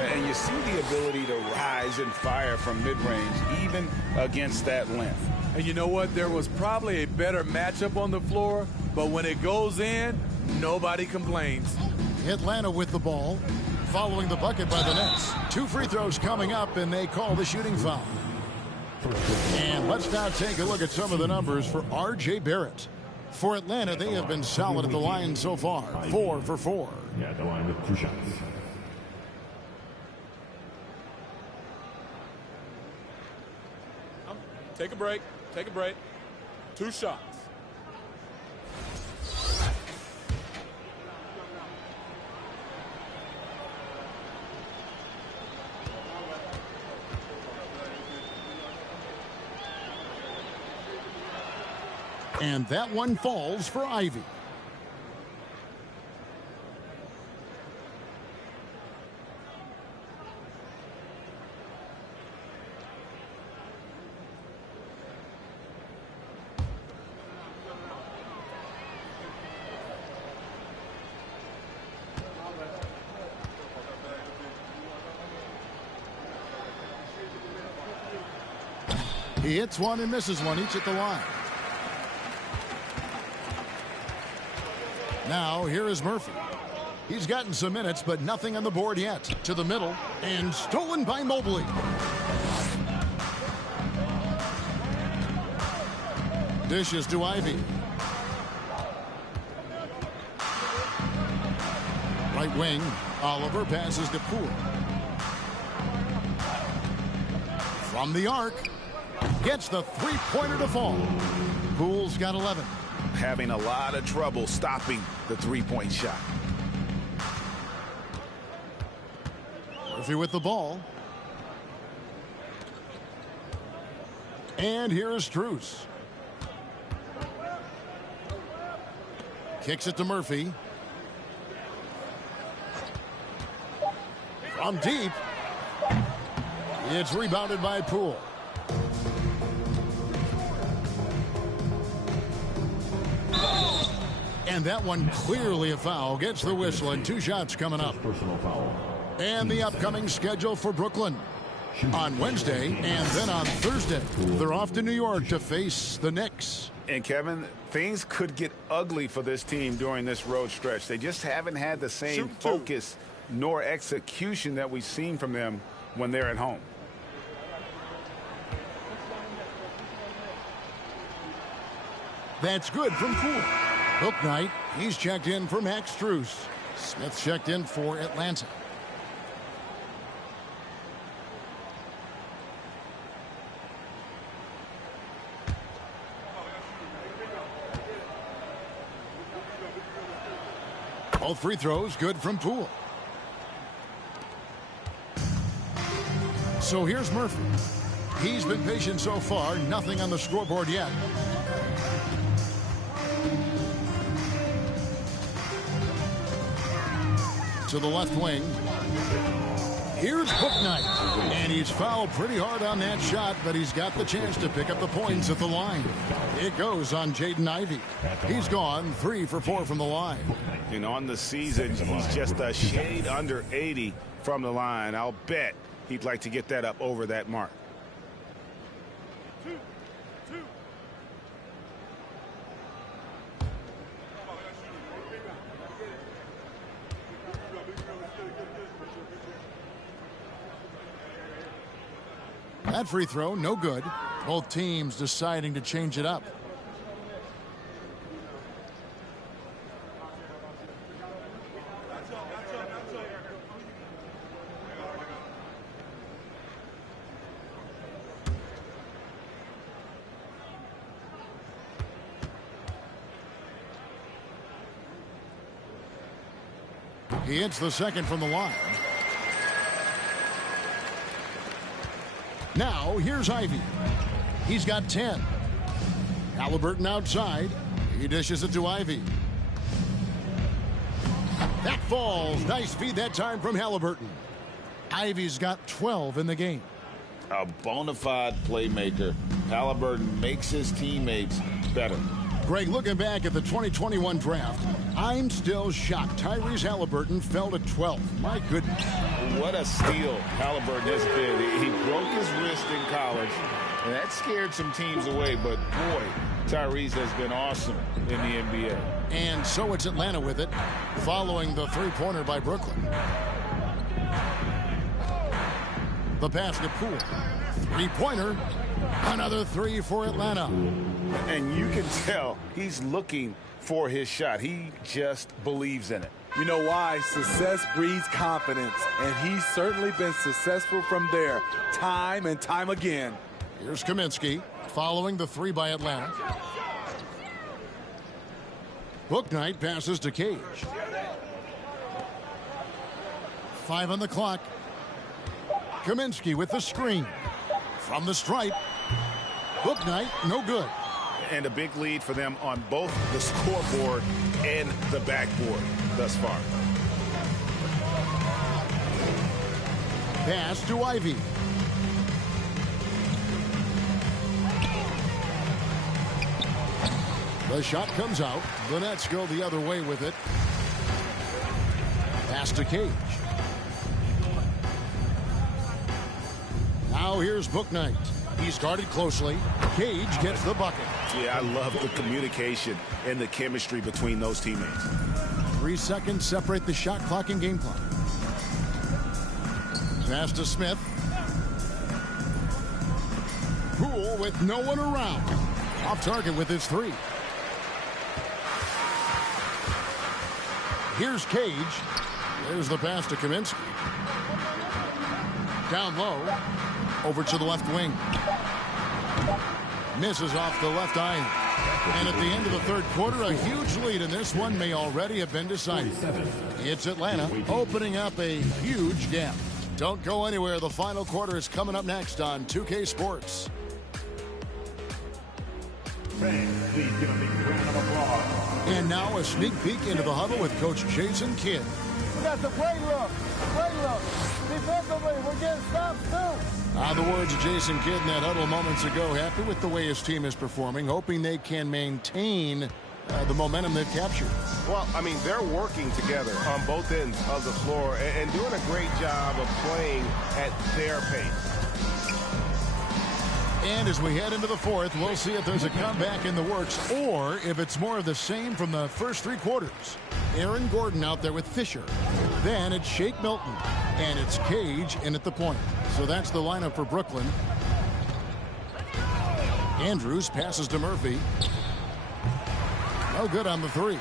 And you see the ability to rise and fire from mid-range, even against that length. And you know what? There was probably a better matchup on the floor, but when it goes in, nobody complains. Atlanta with the ball, following the bucket by the Nets. 2 free throws coming up, and they call the shooting foul. And let's now take a look at some of the numbers for R.J. Barrett. For Atlanta, they have been solid at the line so far. 4 for 4. Yeah, the line with 2 shots. Take a break. Take a break. 2 shots. And that one falls for Ivy. He hits one and misses one, each at the line. Now, here is Murphy. He's gotten some minutes, but nothing on the board yet. To the middle, and stolen by Mobley. Dishes to Ivy. Right wing, Oliver passes to Poole. From the arc, gets the three-pointer to fall. Poole's got 11. Having a lot of trouble stopping the three-point shot. Murphy with the ball. And here is Strus. Kicks it to Murphy. From deep. It's rebounded by Poole. And that one clearly a foul. Gets the whistle, and 2 shots coming up. Personal foul. And the upcoming schedule for Brooklyn. On Wednesday and then on Thursday, they're off to New York to face the Knicks. And Kevin, things could get ugly for this team during this road stretch. They just haven't had the same focus nor execution that we've seen from them when they're at home. That's good from Poole. Bouknight, he's checked in for Max Strus. Smith checked in for Atlanta. All free throws good from Poole. So here's Murphy. He's been patient so far, nothing on the scoreboard yet. To the left wing. Here's Bouknight. And he's fouled pretty hard on that shot, but he's got the chance to pick up the points at the line. It goes on Jaden Ivey. He's gone 3 for 4 from the line. And on the season, he's just a shade under 80 from the line. I'll bet he'd like to get that up over that mark. That free throw, no good. Both teams deciding to change it up. He hits the second from the line. Now, here's Ivey. He's got 10. Halliburton outside. He dishes it to Ivey. That falls. Nice feed that time from Halliburton. Ivey's got 12 in the game. A bona fide playmaker. Halliburton makes his teammates better. Greg, looking back at the 2021 draft, I'm still shocked Tyrese Halliburton fell to 12th. My goodness. What a steal Halliburton has been. He broke his wrist in college, and that scared some teams away. But, boy, Tyrese has been awesome in the NBA. And so it's Atlanta with it, following the three-pointer by Brooklyn. The pass to Poole. Three-pointer. Another 3 for Atlanta. And you can tell he's looking for his shot. He just believes in it. You know why? Success breeds confidence, and he's certainly been successful from there time and time again. Here's Kaminsky following the 3 by Atlanta. Bouknight passes to Cage. 5 on the clock. Kaminsky with the screen. From the stripe. Bouknight, no good. And a big lead for them on both the scoreboard and the backboard thus far. Pass to Ivey. The shot comes out. The Nets go the other way with it. Pass to Cage. Now here's Bouknight. He's guarded closely. Cage gets the bucket. Yeah, I love the communication and the chemistry between those teammates. 3 seconds separate the shot clock and game clock. Pass to Smith. Poole with no one around. Off target with his 3. Here's Cage. There's the pass to Kaminsky. Down low. Over to the left wing. Misses off the left eye. And at the end of the third quarter, a huge lead in this one may already have been decided. It's Atlanta opening up a huge gap. Don't go anywhere. The final quarter is coming up next on 2K Sports. And now a sneak peek into the huddle with Coach Jason Kidd. We got the play look. Defensively, we're getting stops too. The words of Jason Kidd in that huddle moments ago. Happy with the way his team is performing, hoping they can maintain the momentum they've captured. Well, I mean, they're working together on both ends of the floor and doing a great job of playing at their pace. And as we head into the fourth, we'll see if there's a comeback in the works or if it's more of the same from the first 3 quarters. Aaron Gordon out there with Fisher. Then it's Shake Milton. And it's Cage in at the point. So that's the lineup for Brooklyn. Andrews passes to Murphy. No good on the three.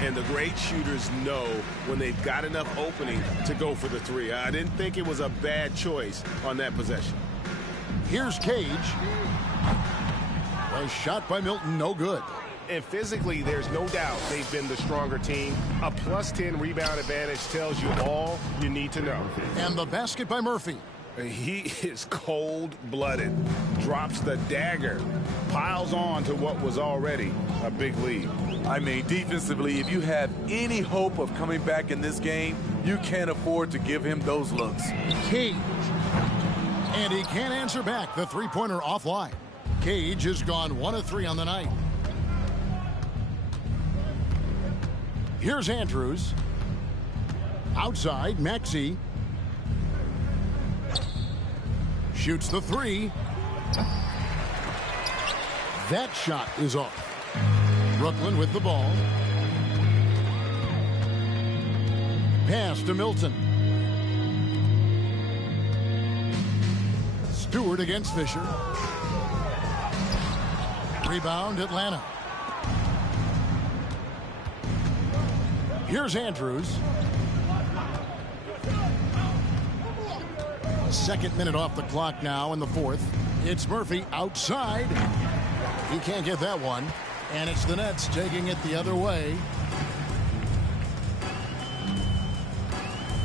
And the great shooters know when they've got enough opening to go for the three. I didn't think it was a bad choice on that possession. Here's Cage. A shot by Milton, no good. And physically, there's no doubt they've been the stronger team. A +10 rebound advantage tells you all you need to know. And the basket by Murphy. He is cold-blooded, drops the dagger, piles on to what was already a big lead. I mean, defensively, if you have any hope of coming back in this game, you can't afford to give him those looks. Cage. And he can't answer back. The three-pointer offline. Cage has gone 1 of 3 on the night. Here's Andrews. Outside, Maxey. Shoots the three. That shot is off. Brooklyn with the ball. Pass to Milton. Stewart against Fisher. Rebound, Atlanta. Here's Andrews. Second minute off the clock now in the fourth. It's Murphy outside. He can't get that one. And it's the Nets taking it the other way.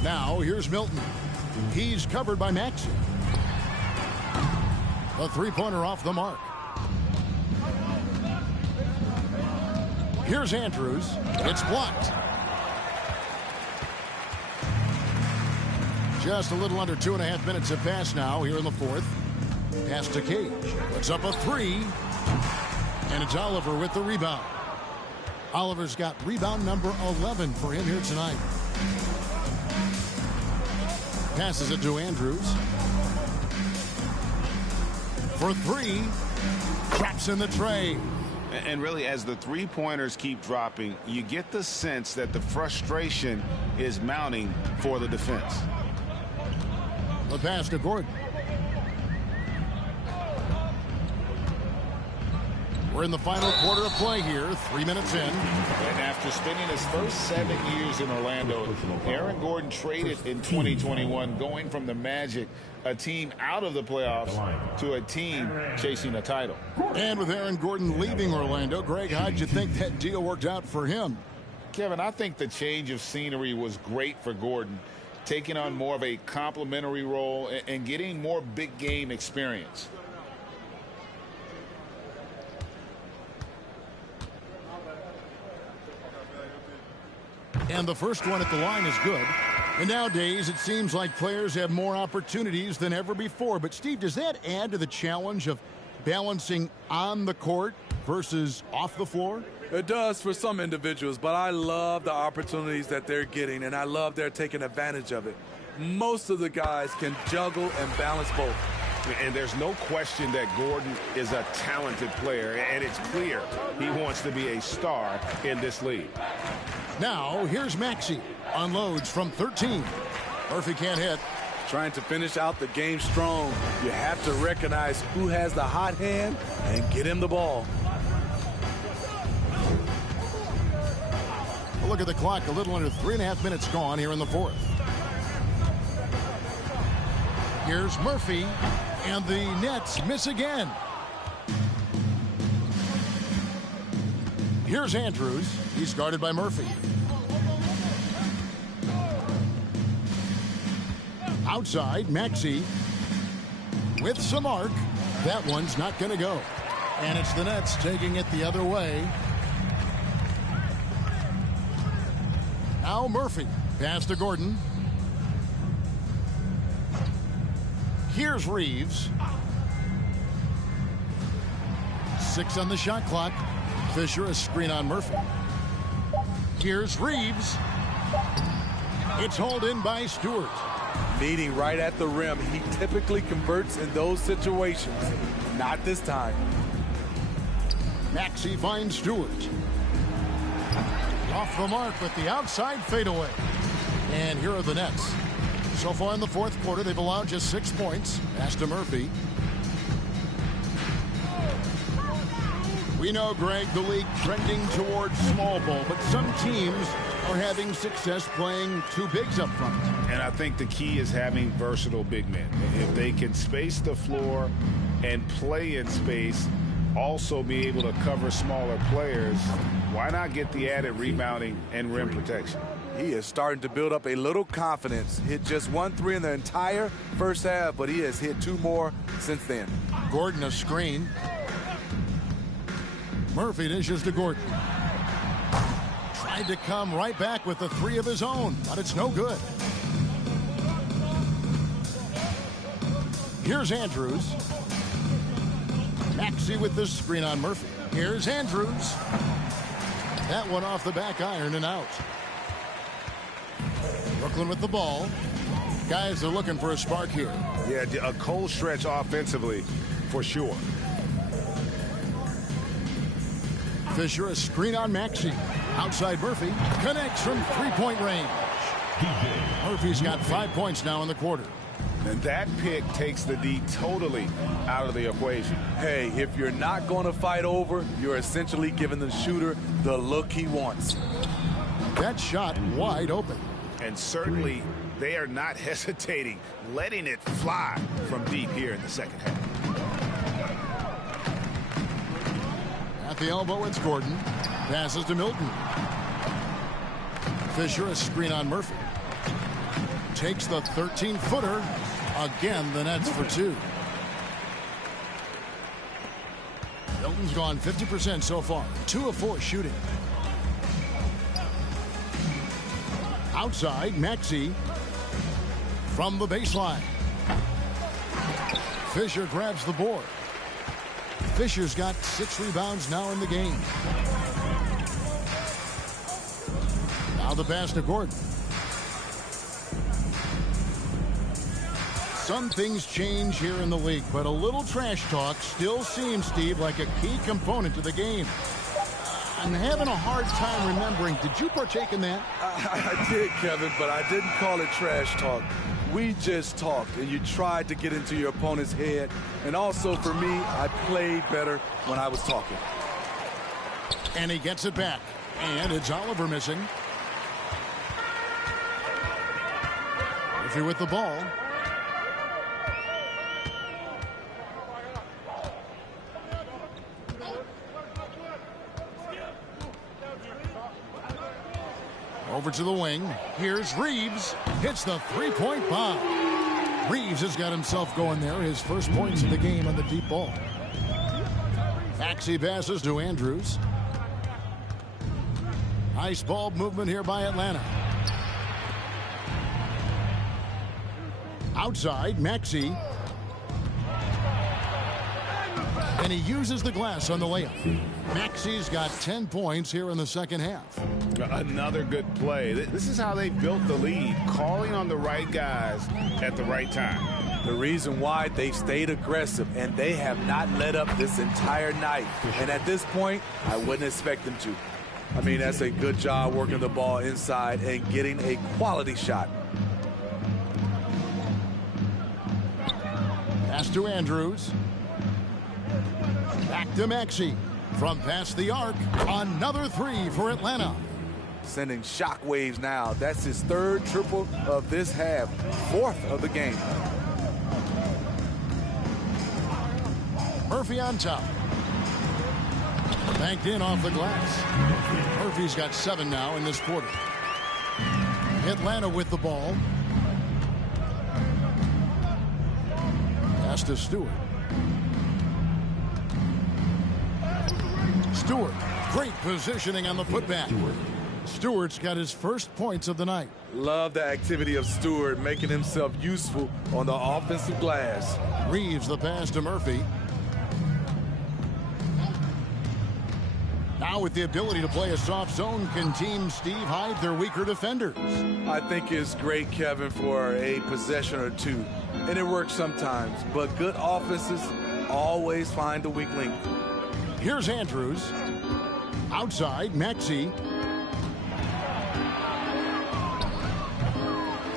Now here's Milton. He's covered by Maxey. A three-pointer off the mark. Here's Andrews. It's blocked. Just a little under 2.5 minutes have passed now here in the fourth. Pass to Cage. Puts up a three. And it's Oliver with the rebound. Oliver's got rebound number 11 for him here tonight. Passes it to Andrews. For three. Traps in the tray. And really, as the three-pointers keep dropping, you get the sense that the frustration is mounting for the defense. The pass to Gordon. We're in the final quarter of play here, 3 minutes in. And after spending his first 7 years in Orlando, Aaron Gordon traded in 2021, going from the Magic, a team out of the playoffs, to a team chasing a title. And with Aaron Gordon leaving Orlando, Greg, how'd you think that deal worked out for him? Kevin, I think the change of scenery was great for Gordon, taking on more of a complimentary role and getting more big game experience. And the first one at the line is good. And nowadays, it seems like players have more opportunities than ever before. But, Steve, does that add to the challenge of balancing on the court versus off the floor? It does for some individuals, but I love the opportunities that they're getting, and I love they're taking advantage of it. Most of the guys can juggle and balance both. And there's no question that Gordon is a talented player, and it's clear he wants to be a star in this league. Now, here's Maxey. Unloads from 13. Murphy can't hit. Trying to finish out the game strong. You have to recognize who has the hot hand and get him the ball. Look at the clock. A little under 3.5 minutes gone here in the fourth. Here's Murphy. And the Nets miss again. Here's Andrews. He's guarded by Murphy. Outside, Maxey with some arc. That one's not going to go. And it's the Nets taking it the other way. Now Murphy. Pass to Gordon. Here's Reeves. 6 on the shot clock. Fisher, a screen on Murphy. Here's Reeves. It's hauled in by Stewart. Meeting right at the rim. He typically converts in those situations. Not this time. Maxey finds Stewart. Off the mark with the outside fadeaway. And here are the Nets. So far in the fourth quarter, they've allowed just 6 points. Pass to Murphy. We know, Greg, the league trending towards small ball, but some teams are having success playing two bigs up front. And I think the key is having versatile big men. If they can space the floor and play in space, also be able to cover smaller players, why not get the added rebounding and rim protection? He is starting to build up a little confidence. Hit just 1 3 in the entire first half, but he has hit 2 more since then. Gordon a screen. Murphy dishes to Gordon. Tried to come right back with the 3 of his own, but it's no good. Here's Andrews. Maxey with the screen on Murphy. Here's Andrews. That one off the back iron and out. Brooklyn with the ball. Guys are looking for a spark here. Yeah, a cold stretch offensively for sure. Fisher a screen on Maxey. Outside Murphy. Connects from three-point range. Murphy's got 5 points now in the quarter. And that pick takes the D totally out of the equation. Hey, if you're not going to fight over, you're essentially giving the shooter the look he wants. That shot wide open. And certainly they are not hesitating, letting it fly from deep here in the second half. At the elbow, it's Gordon. Passes to Milton. Fisher a screen on Murphy. Takes the 13-footer. Again, the Nets for 2. Milton's gone 50% so far. 2 of 4 shooting. Outside, Maxey from the baseline. Fisher grabs the board. Fisher's got 6 rebounds now in the game. Now the pass to Gordon. Some things change here in the league, but a little trash talk still seems, Steve, like a key component to the game. I'm having a hard time remembering. Did you partake in that? I did, Kevin, but I didn't call it trash talk. We just talked, and you tried to get into your opponent's head. And also, for me, I played better when I was talking. And he gets it back. And it's Oliver missing. Murphy with the ball. Over to the wing. Here's Reeves. Hits the three-point bomb. Reeves has got himself going there. His first points of the game on the deep ball. Maxey passes to Andrews. Nice ball movement here by Atlanta. Outside, Maxey. And he uses the glass on the layup. Maxey's got 10 points here in the second half. Another good play. This is how they built the lead, calling on the right guys at the right time. The reason why they've stayed aggressive, and they have not let up this entire night. And at this point, I wouldn't expect them to. I mean, that's a good job working the ball inside and getting a quality shot. Pass to Andrews. Back to Maxey. From past the arc, another 3 for Atlanta. Sending shockwaves now. That's his 3rd triple of this half, 4th of the game. Murphy on top. Banked in off the glass. Murphy's got 7 now in this quarter. Atlanta with the ball. Pass to Stewart. Stewart, great positioning on the putback. Stewart's got his first points of the night. Love the activity of Stewart, making himself useful on the offensive glass. Reeves the pass to Murphy. Now with the ability to play a soft zone, can Team Steve hide their weaker defenders? I think it's great, Kevin, for a possession or 2. And it works sometimes, but good offenses always find the weak link. Here's Andrews. Outside, Maxey.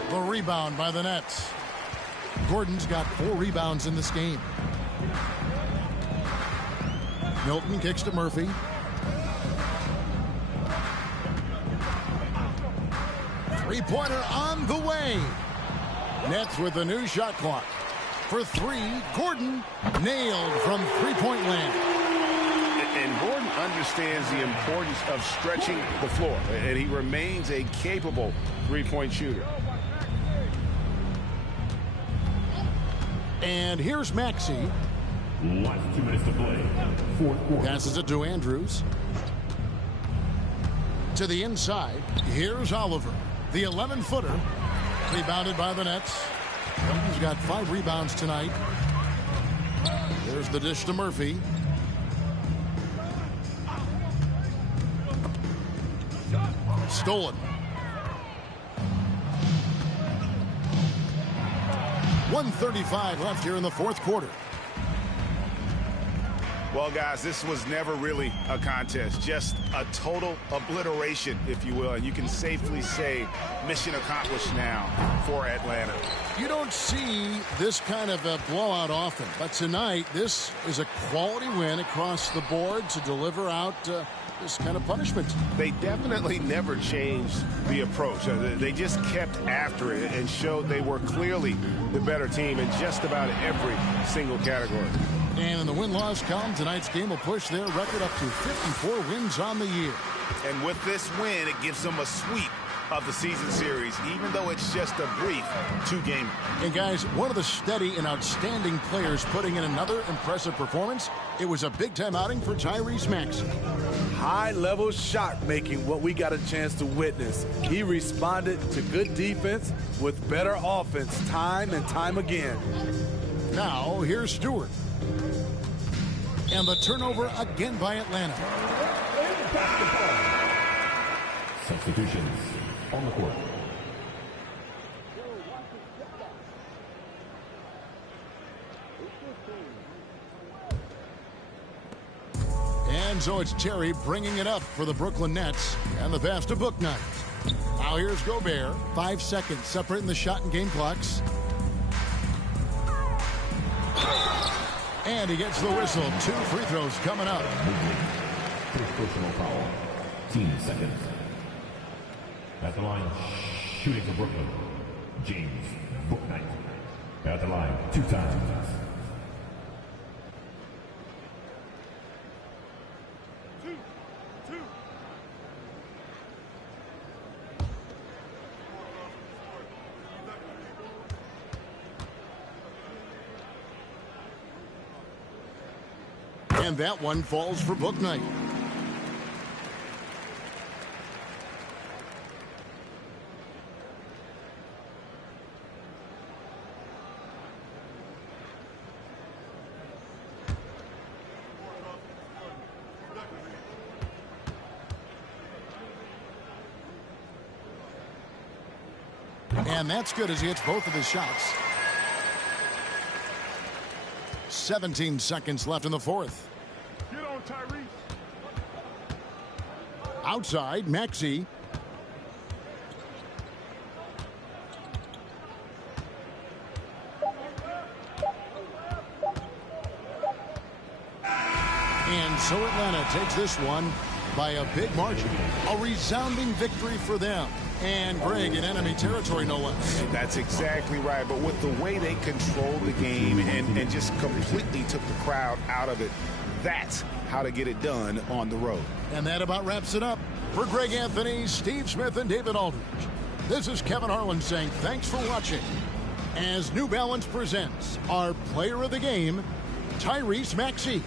The rebound by the Nets. Gordon's got 4 rebounds in this game. Milton kicks to Murphy. Three-pointer on the way. Nets with a new shot clock. For three, Gordon nailed from three-point land. And Gordon understands the importance of stretching the floor, and he remains a capable three-point shooter. And here's Maxey. Last 2 minutes to play. Fourth quarter. Passes it to Andrews. To the inside. Here's Oliver. The 11-footer. Rebounded by the Nets. Milton's got 5 rebounds tonight. There's the dish to Murphy. Stolen. 1:35 left here in the fourth quarter. Well, guys, this was never really a contest, just a total obliteration, if you will. And you can safely say mission accomplished now for Atlanta. You don't see this kind of a blowout often, but tonight this is a quality win across the board to deliver out this kind of punishment. They definitely never changed the approach. They just kept after it and showed they were clearly the better team in just about every single category. And in the win-loss column, tonight's game will push their record up to 54 wins on the year. And with this win, it gives them a sweep of the season series, even though it's just a brief 2-game. And guys, one of the steady and outstanding players putting in another impressive performance. It was a big-time outing for Tyrese Maxey. High-level shot making, what we got a chance to witness. He responded to good defense with better offense time and time again. Now, here's Stewart. And the turnover again by Atlanta. Substitutions on the court. And so it's Terry bringing it up for the Brooklyn Nets. And the pass to Bouknight. Now here's Gobert. 5 seconds separating the shot and game clocks. And he gets the whistle. 2 free throws coming up. First personal foul. 10 seconds. At the line, shooting for Brooklyn, James Bouknight. At the line, 2 times. And that one falls for Bouknight. And that's good as he hits both of his shots. 17 seconds left in the fourth. Get on, Tyrese. Outside, Maxey. And so Atlanta takes this one by a big margin. A resounding victory for them. And Greg in enemy territory, no less. That's exactly right. But with the way they controlled the game and just completely took the crowd out of it, that's how to get it done on the road. And that about wraps it up. For Greg Anthony, Steve Smith, and David Aldridge, this is Kevin Harlan saying thanks for watching. As New Balance presents our player of the game, Tyrese Maxey.